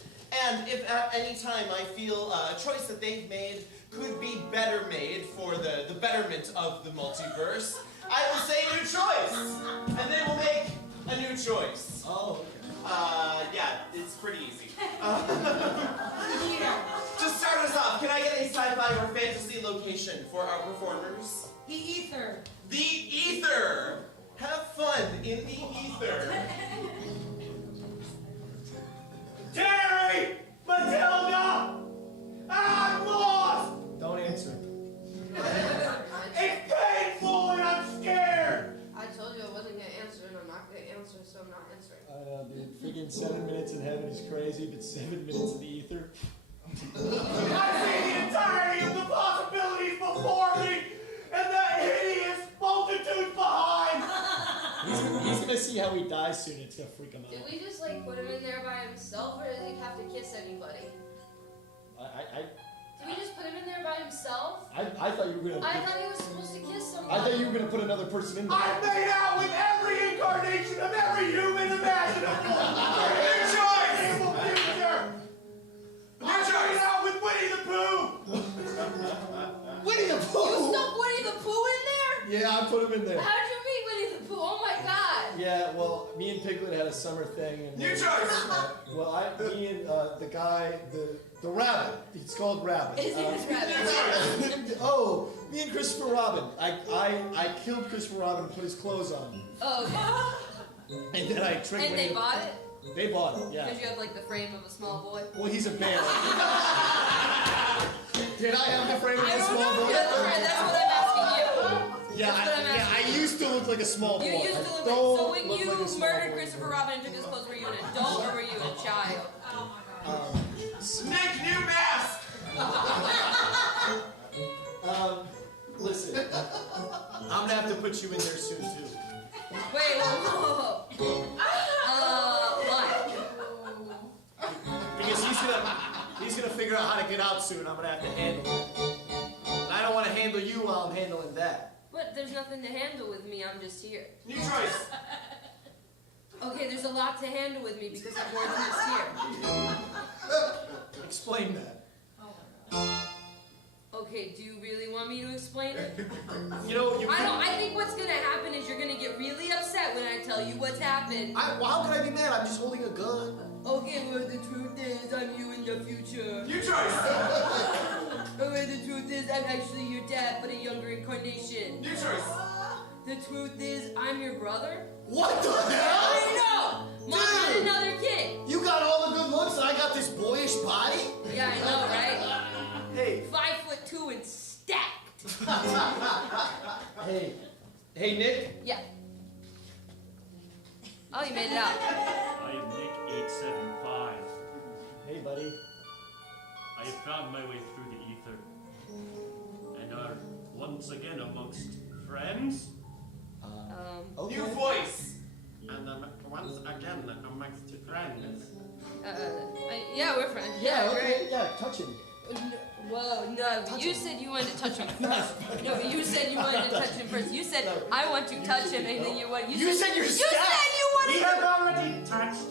And if at any time I feel a choice that they've made could be better made for the betterment of the multiverse, I will say new choice! And they will make a new choice. Oh, okay. Yeah, it's pretty easy. To start us off, can I get a sci-fi or fantasy location for our performers? The ether. The ether! Have fun in the ether. Terry! Matilda! I'm lost! Don't answer. It's painful and I'm scared! I told you I wasn't gonna answer, and I'm not gonna answer, so I'm not answering. I know, dude. Freaking 7 minutes in heaven is crazy, but 7 minutes in the ether. I see the entirety of the possibilities before me and the hideous multitudes behind! He's gonna see how he dies soon. It's gonna freak him out. Did we just like put him in there by himself, or does he have to kiss anybody? Did we just put him in there by himself? I thought you were gonna. I thought he was supposed to kiss somebody. I thought you were gonna put another person in there. I've made out with every incarnation of every human imaginable! New choice! Evil future! I've made out with Winnie the Pooh! Winnie the Pooh! You stuck Winnie the Pooh in there? Yeah, I put him in there. How'd you meet Winnie the Pooh? Oh my god! Yeah, well, me and Piglet had a summer thing. And New choice! Well, me and the guy, the rabbit. It's called Rabbit. His name is Rabbit. Oh, me and Christopher Robin. I killed Christopher Robin and put his clothes on. Oh, okay. And then I tricked And they bought it? They bought it, yeah. Because you have like the frame of a small boy? Well, he's a bear. Did I have the frame of a small boy? That's what I'm asking you. Yeah, I used to look like a small boy. You used to look like, so when you murdered Christopher Robin and took his clothes, were you an adult or were you a child? Nick, new mask! Listen, I'm gonna have to put you in there soon too. Wait, whoa. Why? Because he's gonna figure out how to get out soon. I'm gonna have to handle it. And I don't want to handle you while I'm handling that. But there's nothing to handle with me, I'm just here. New choice! Okay, there's a lot to handle with me because I'm more than just here. Explain that. Okay, do you really want me to explain it? You know, I think what's gonna happen is you're gonna get really upset when I tell you what's happened. How could I be mad? I'm just holding a gun. Okay, well the truth is I'm you in the future. New choice! Well, the truth is I'm actually your dad, but a younger incarnation. New choice! The truth is I'm your brother. What the hell? I know! Mom had another kid. You got all the good looks and I got this boyish body? Yeah, I know, right? Hey. 5'2" and stacked. Hey, Nick? Yeah. Oh, you made it out. I am Nick 875. Hey, buddy. I have found my way through the ether and are once again amongst friends. Okay. New voice! And once again amongst friends. Yeah, we're friends. Yeah, okay, great. yeah, touch him. Whoa, no, but you said you wanted to touch him first. No, but you said you wanted to touch him first. You said, I want to touch him, and then you said you're stacked. You said you wanted We have already touched.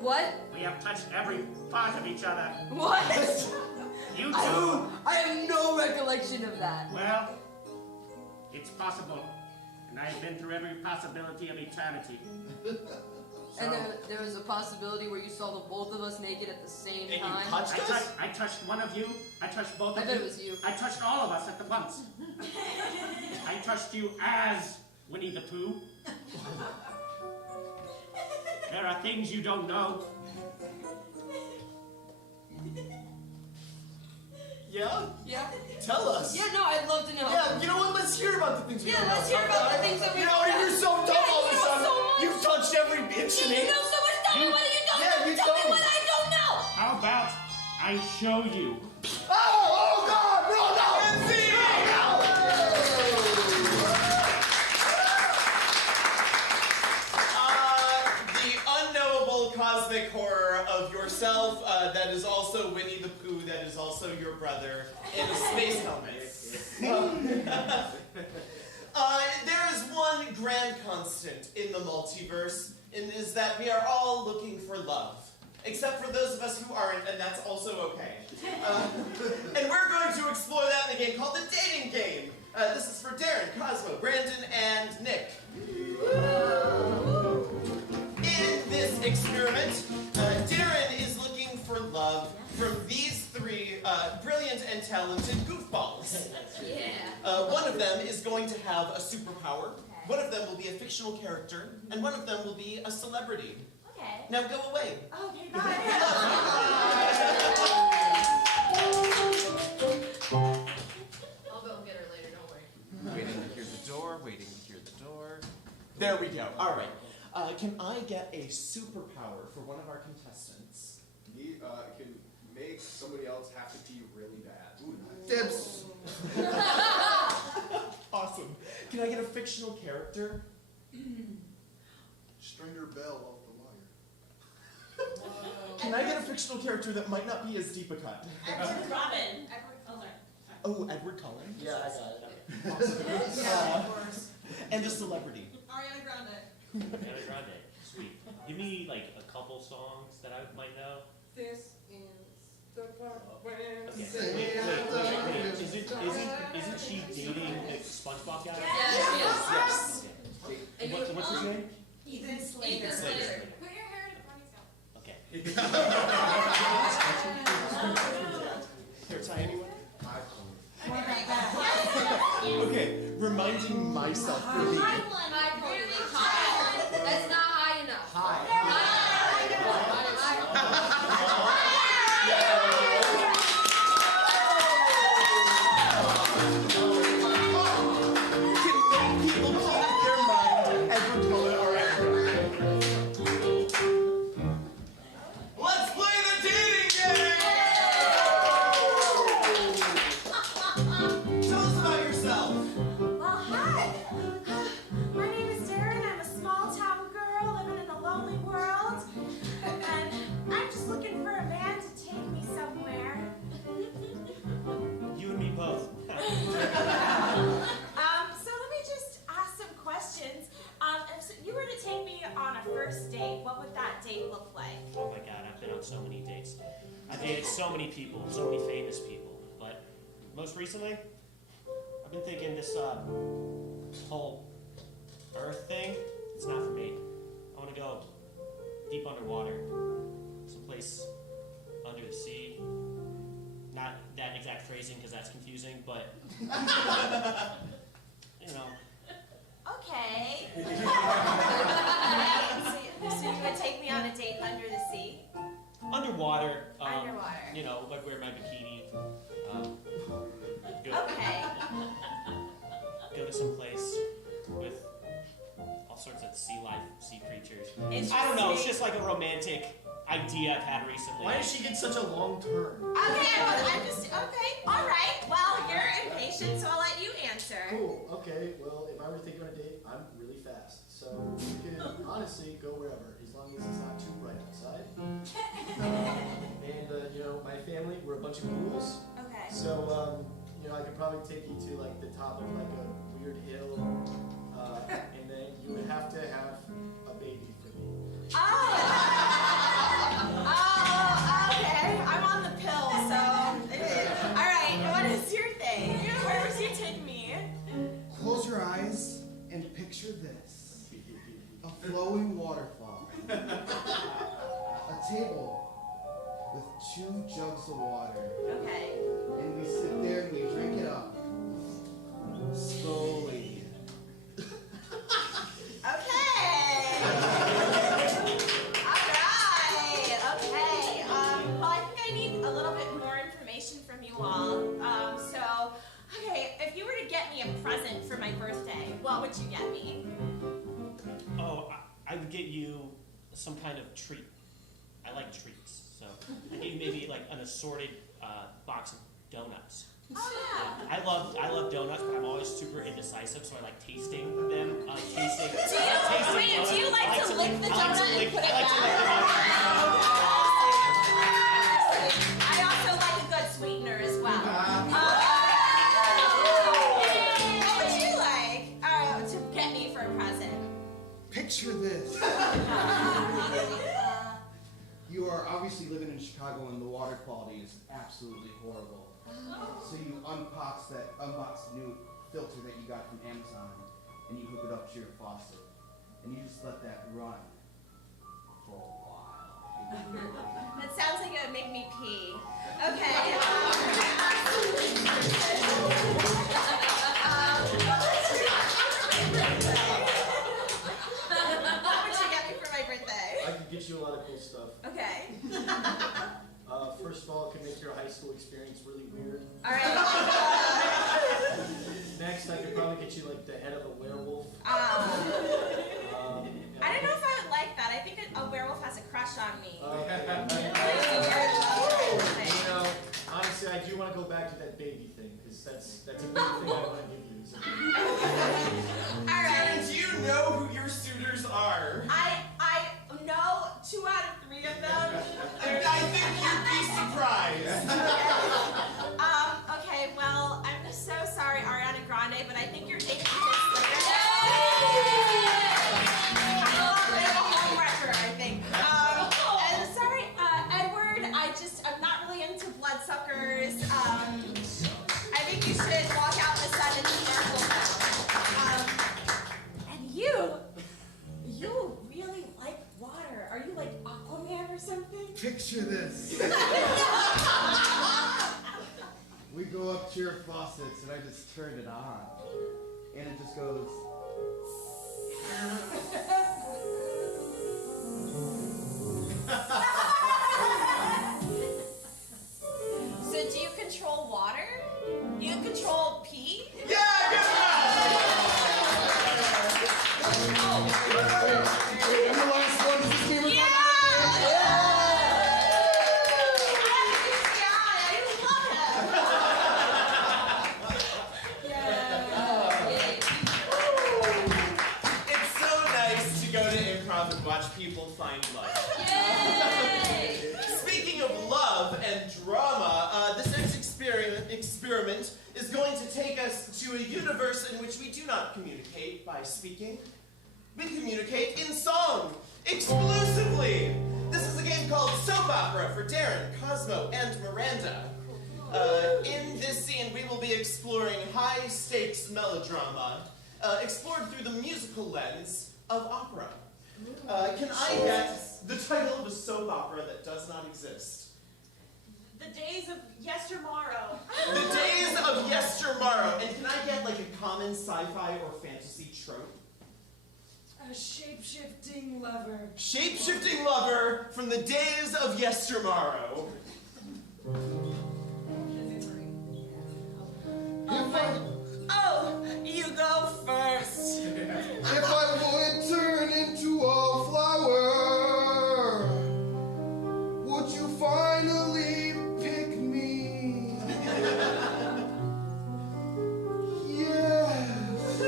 What? We have touched every part of each other. What? You I too. have no recollection of that. Well, it's possible. And I've been through every possibility of eternity. And there was a possibility where you saw the both of us naked at the same And time. you touched us? I touched one of you. I touched both of you. I bet it was you. I touched all of us at the once. I touched you as Winnie the Pooh. There are things you don't know. Yeah? Yeah? Tell us. Yeah, no, I'd love to know. Yeah, you know what? Let's hear about the things we Yeah, don't let's know. hear about the things that we You know, don't know. you're so dumb Yeah, all of a you know sudden. so much. You've touched every inch of me. You know so much. Tell me what you don't know. you Tell me don't. what I don't know. How about I show you? Oh, God, no, no. And see! No. cosmic horror of yourself that is also Winnie the Pooh, that is also your brother, in a space helmet. There is one grand constant in the multiverse, and is that we are all looking for love. Except for those of us who aren't, and that's also okay. And we're going to explore that in a game called the Dating Game. This is for Darren, Cosmo, Brandon, and Nick. In this experiment, Darren is looking for love from these three brilliant and talented goofballs. One of them is going to have a superpower, one of them will be a fictional character, and one of them will be a celebrity. Okay. Now go away. Okay, bye. I'll go and get her later, don't worry. Waiting to hear the door, waiting to hear the door. There we go. All right. Can I get a superpower for one of our contestants? He can make somebody else have to pee really bad. Ooh, Dibs. Awesome. Can I get a fictional character? Stringer Bell off the wire. Can I get a fictional character that might not be as deep a cut? Edward Robin. Edward Cullen. Oh, Edward Cullen. Yeah, I got it. Yeah, of course. And a celebrity. Ariana Grande. Ariana Grande. Sweet. Give me like a couple songs that I might know. This is the part when Okay. Wait. Isn't she dating the SpongeBob guy? Yes. And what's his name? Ethan Slater. Ethan Slater. Put your hair in a ponytail. Okay. Hair tie anyone? Yeah. Okay, reminding myself for the... That's not high enough. Can make people keep their mind Edward Cullen or Edward. Let's play the dating game! Tell us about yourself. Well, hi. My name is Darren. I'm a small town girl living in a lonely world. And I'm just looking for a man to take me somewhere. You and me both. So let me just ask some questions. If you were to take me on a first date, what would that date look like? Oh my god, I've been on so many dates. I've dated so many people, so many famous people. But most recently, I've been thinking this whole Earth thing, it's not for me. I want to go deep underwater, someplace under the sea. Not that exact phrasing because that's confusing, but you know. Okay. So you would take me on a date under the sea? Underwater. Underwater. You know, I'd wear my bikini. Go, Okay. go to some place with all sorts of sea life, sea creatures. Interesting. I don't know. It's just like a romantic idea I've had recently. Why does she get such a long turn? Okay, well, I'm just, okay, all right. Well, you're impatient, so I'll let you answer. Cool. Okay. Well, if I were to take you on a date, I'm really fast, so you can honestly go wherever, as long as it's not too bright outside. And you know, my family, we're a bunch of ghouls. Okay. So you know, I could probably take you to like the top of like a weird hill, and then you would have to have a baby for me. Oh, okay. I'm on the pill, so. All right, what is your thing? Where would you take me? Close your eyes and picture this. A flowing waterfall. A table with 2 jugs of water. Okay. And we sit there and we drink it up. Slowly. Okay. Alright, okay. Well, I think I need a little bit more information from you all. Okay, if you were to get me a present for my birthday, what would you get me? Oh, I would get you some kind of treat. I like treats, so I'd get you maybe like an assorted box of donuts. Oh, yeah. I love donuts, but I'm always super indecisive, so I like tasting them. Tasting. Do you like to lick the donut and put it back? I also like a good sweetener as well. What would you like to get me for a present? Picture this. You are obviously living in Chicago and the water quality is absolutely horrible. So you unbox the new filter that you got from Amazon and you hook it up to your faucet. And you just let that run for a while. That sounds like it would make me pee. Okay. What would you get me for my birthday? I could get you a lot of cool stuff. Okay. First of all, it can make your high school experience really weird. All right. Next, I could probably get you like the head of a werewolf. I don't know if I would like that. I think a werewolf has a crush on me. You know, honestly, I do want to go back to that baby thing because that's a big thing I want to give you. So. All right. Do you know who your suitors are? I know 2 out of 3 of them. I think you'd be surprised. Okay, well, I'm so sorry, Ariana Grande, but I think you're taking this later. I'm a home wrecker, I think. And sorry, Edward, I'm not really into bloodsuckers. I think you should walk out in the sun and snorkel them. And you really like water. Are you like Aquaman or something? Picture this. We go up to your faucets and I just turn it on. And it just goes. So do you control water? You control pee? Yeah, good And the last one is this game of It's so nice to go to improv and watch people find love. Yay! Speaking of love and drama, this next experiment is going to take us to a universe in which we do not communicate by speaking. We communicate in song, exclusively. This is a game called Soap Opera for Darren, Cosmo, and Miranda. In this scene, we will be exploring high-stakes melodrama, explored through the musical lens of opera. Can I get the title of a soap opera that does not exist? The days of yestermorrow. The days of yestermorrow. And can I get like a common sci-fi or fantasy trope? A shape-shifting lover. Shape-shifting lover from the days of yestermorrow. Oh, you go first. If I would turn into a flower, would you finally pick me? Yes.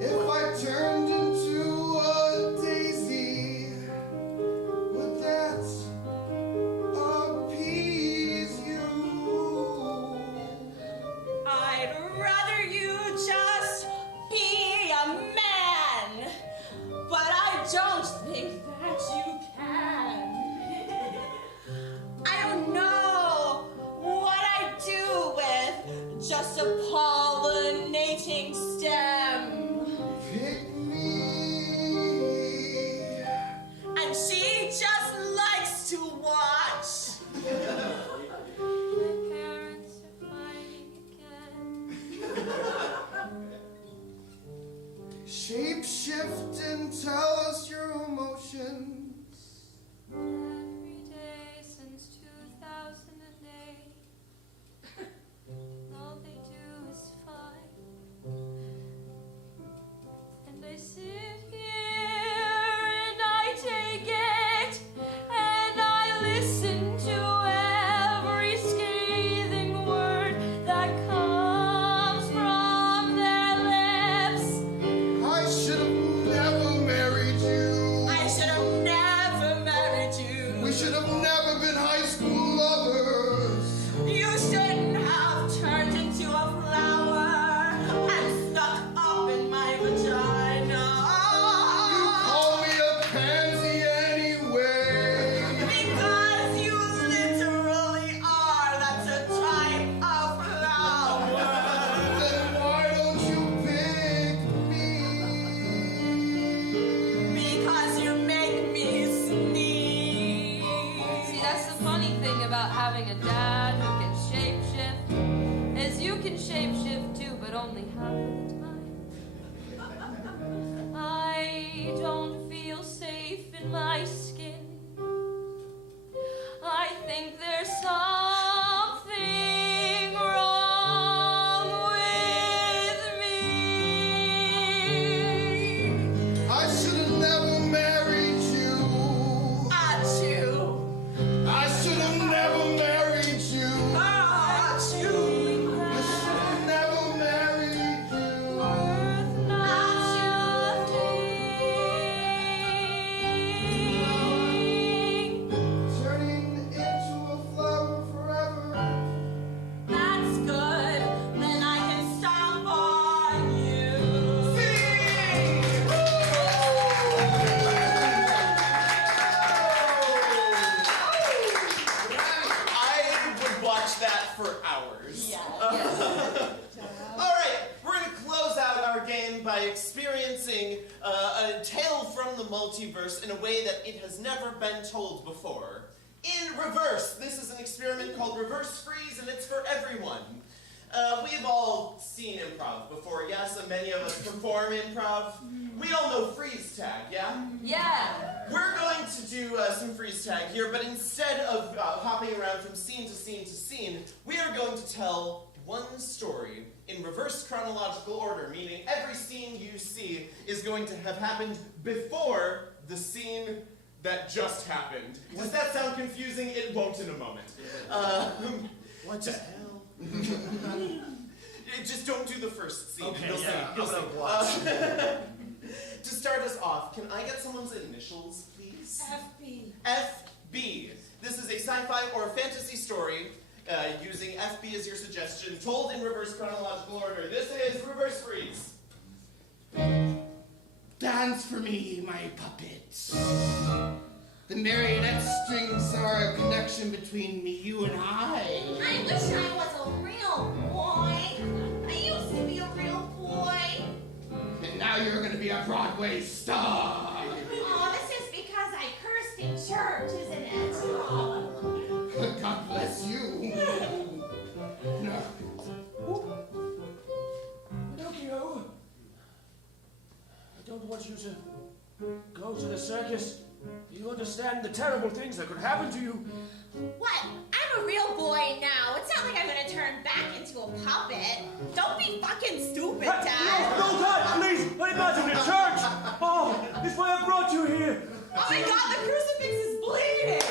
If I turned into a daisy, would that appease you? I'd rather you just be a man, but I don't think that you can. I don't know what I'd do with just a pollinating stem. Pick me. And she just likes to watch. My parents are fighting again. Shape shift and tell us your emotions. Every day since 2008, all they do is fight. And I sit here and I take it, and I listen to every scream. about having a dad who can shapeshift is you can shapeshift too, but only half of the time. I don't feel safe in my skin. I think there's something wrong with me. I should have never married you. Achoo. I should have never married you. Achoo. I should have never married you. Turning into a flower forever. That's good. Then I can stomp on you. I would watch that for hours. Alright, we're going to close out our game by experiencing a tale from the multiverse in a way that it has never been told before. In reverse, this is an experiment called Reverse Freeze, and it's for everyone. We've all seen improv before, yes? And many of us perform improv. We all know freeze tag, yeah? Yeah. We're going to do some freeze tag here, but instead of hopping around from scene to scene to scene, we are going to tell one story in reverse chronological order, meaning every scene you see is going to have happened before the scene that just happened. Does that sound confusing? It won't in a moment. What the hell? Just don't do the first scene. Okay, You'll yeah, see. You'll I'm see. gonna watch. To start us off, can I get someone's initials, please? FB. FB. This is a sci-fi or fantasy story using FB as your suggestion, told in reverse chronological order. This is Reverse Freeze. Dance for me, my puppets. The marionette strings are a connection between me, you, and I. I wish I was a real boy. I used to be a real boy. And now you're gonna be a Broadway star. Oh, this is because I cursed in church, isn't it? Oh. God bless you. No. Pinocchio, I don't want you to go to the circus. Do you understand the terrible things that could happen to you? What? I'm a real boy now. It's not like I'm gonna turn back into a puppet. Don't be fucking stupid, Dad. No, God, please! I imagine a church! Oh, this why I brought you here! Oh my God, the crucifix is bleeding!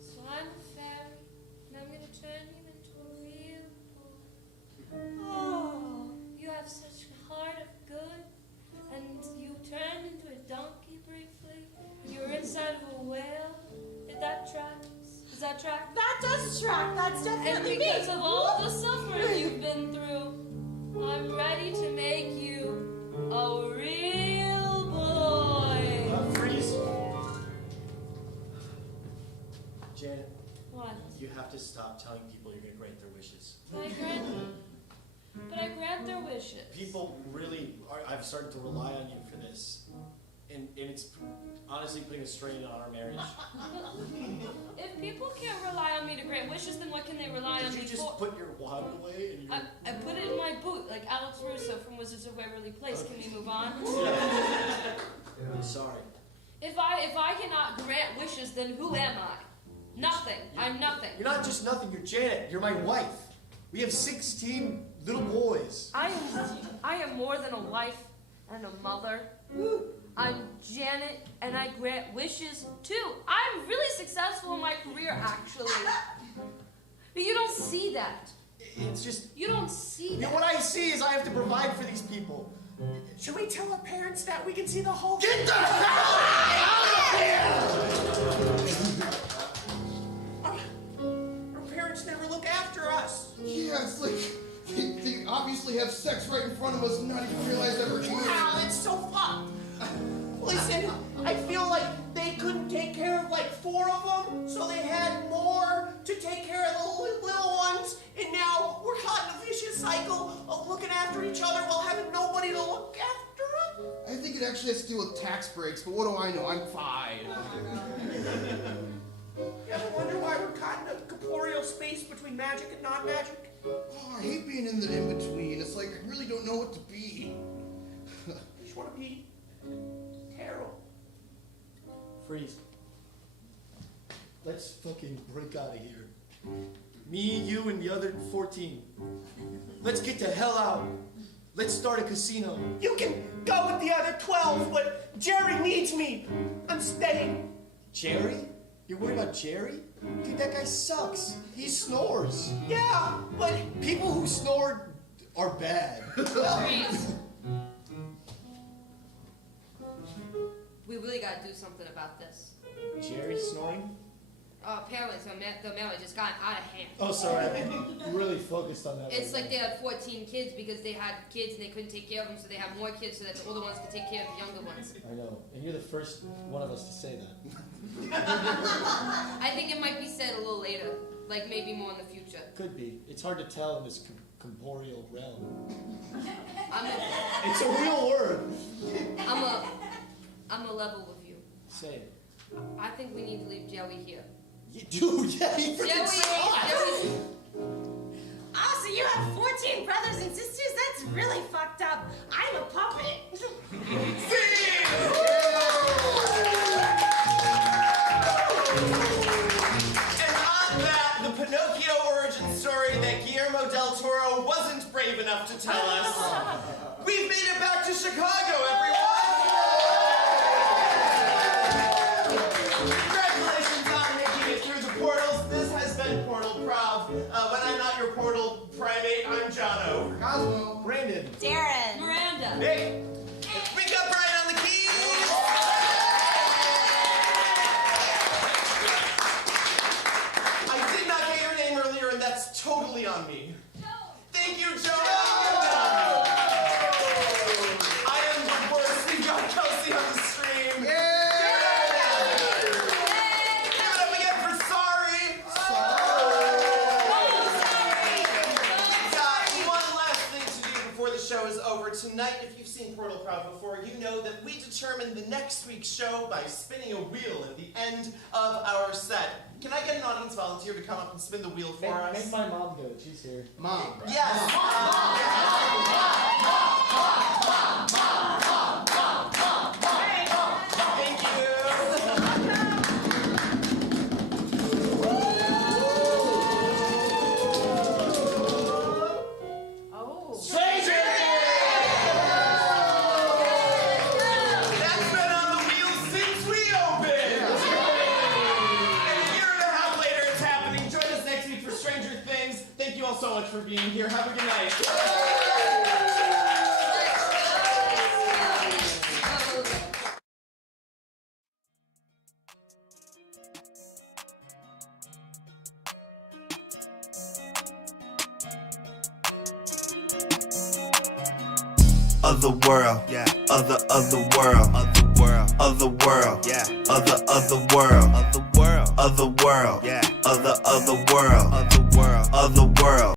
So I'm a fairy, and I'm gonna turn you into a real boy. Oh, you have such a heart of good, and you turned into a donkey briefly, and you were inside of a whale. Did that track? Does that track? That does track. That's definitely And because of all the suffering you've been through, I'm ready to make you a real boy. Freeze. Janet, What? you have to stop telling people you're going to grant their wishes. But I grant their wishes. People really are, I've started to rely on you for this. And it's honestly putting a strain on our marriage. If people can't rely on me to grant wishes, then what can they rely on Did me you just for? put your wand away? And I put it in my boot, like Alex Russo from Wizards of Waverly Place. Can we move on? I'm sorry. If I cannot grant wishes, then who am I? Nothing. I'm nothing. You're not just nothing, you're Janet. You're my wife. We have 16 little boys. I am more than a wife and a mother. I'm Janet, and I grant wishes too. I'm really successful in my career, actually. But you don't see that. It's just... You don't see that. You know, what I see is I have to provide for these people. Should we tell our parents that we can see the whole... Get the hell out of here! Our parents never look after us. Yeah, it's like they obviously have sex right in front of us and not even realize that we're here. Wow, it's so fucked. Listen, I feel like they couldn't take care of like 4 of them, so they had more to take care of the little ones, and now we're caught in a vicious cycle of looking after each other while having nobody to look after them? I think it actually has to do with tax breaks, but what do I know? I'm 5. You ever wonder why we're caught in a corporeal space between magic and non-magic? Oh, I hate being in the in-between. It's like I really don't know what to be. I just want to be Terrell. Freeze. Let's fucking break out of here. Me, you, and the other 14. Let's get the hell out. Let's start a casino. You can go with the other 12, but Jerry needs me. I'm staying. Jerry? You're worried about Jerry? Dude, that guy sucks. He snores. Yeah, but people who snore are bad. Freeze. We really gotta do something about this. Jerry snoring? Apparently, so the marriage just got out of hand. Oh, sorry. You really focused on that. It's like they had 14 kids because they had kids and they couldn't take care of them, so they have more kids so that the older ones could take care of the younger ones. I know. And you're the first one of us to say that. I think it might be said a little later, like maybe more in the future. Could be. It's hard to tell in this corporeal realm. It's a real word. I'm a level with you. Say it. I think we need to leave Joey here. Dude, yeah, he freaking sucks. Oh, so you have 14 brothers and sisters? That's really fucked up. I'm a puppet. And on that, the Pinocchio origin story that Guillermo del Toro wasn't brave enough to tell us. We've made it back to Chicago, everyone! Congratulations on making it through the portals. This has been Portal-Prov. When I'm not your portal primate, I'm Jono. Cosmo. Brandon. Darren. Miranda. Nick. We got Brian on the keys! I did not get your name earlier, and that's totally on me. Thank you, Jono! I am the worst. We've got Kelsey on the stream. Give it up again for Sorry. One last thing to do before the show is over. Tonight, if you've seen Portal-Prov before, you know that we determine the next week's show by spinning a wheel at the end of our set. Can I get an audience volunteer to come up and spin the wheel for us? Make my mom do it. She's here. Mom. Yes. Thank you. Oh. Stranger! That's been on the wheel since we opened. And a year and a half later, it's happening. Join us next week for Stranger Things. Thank you all so much for being here. Have a good night. Otherworld, yeah. Otherworld, Otherworld, yeah. Otherworld, Otherworld, yeah. Otherworld, Otherworld.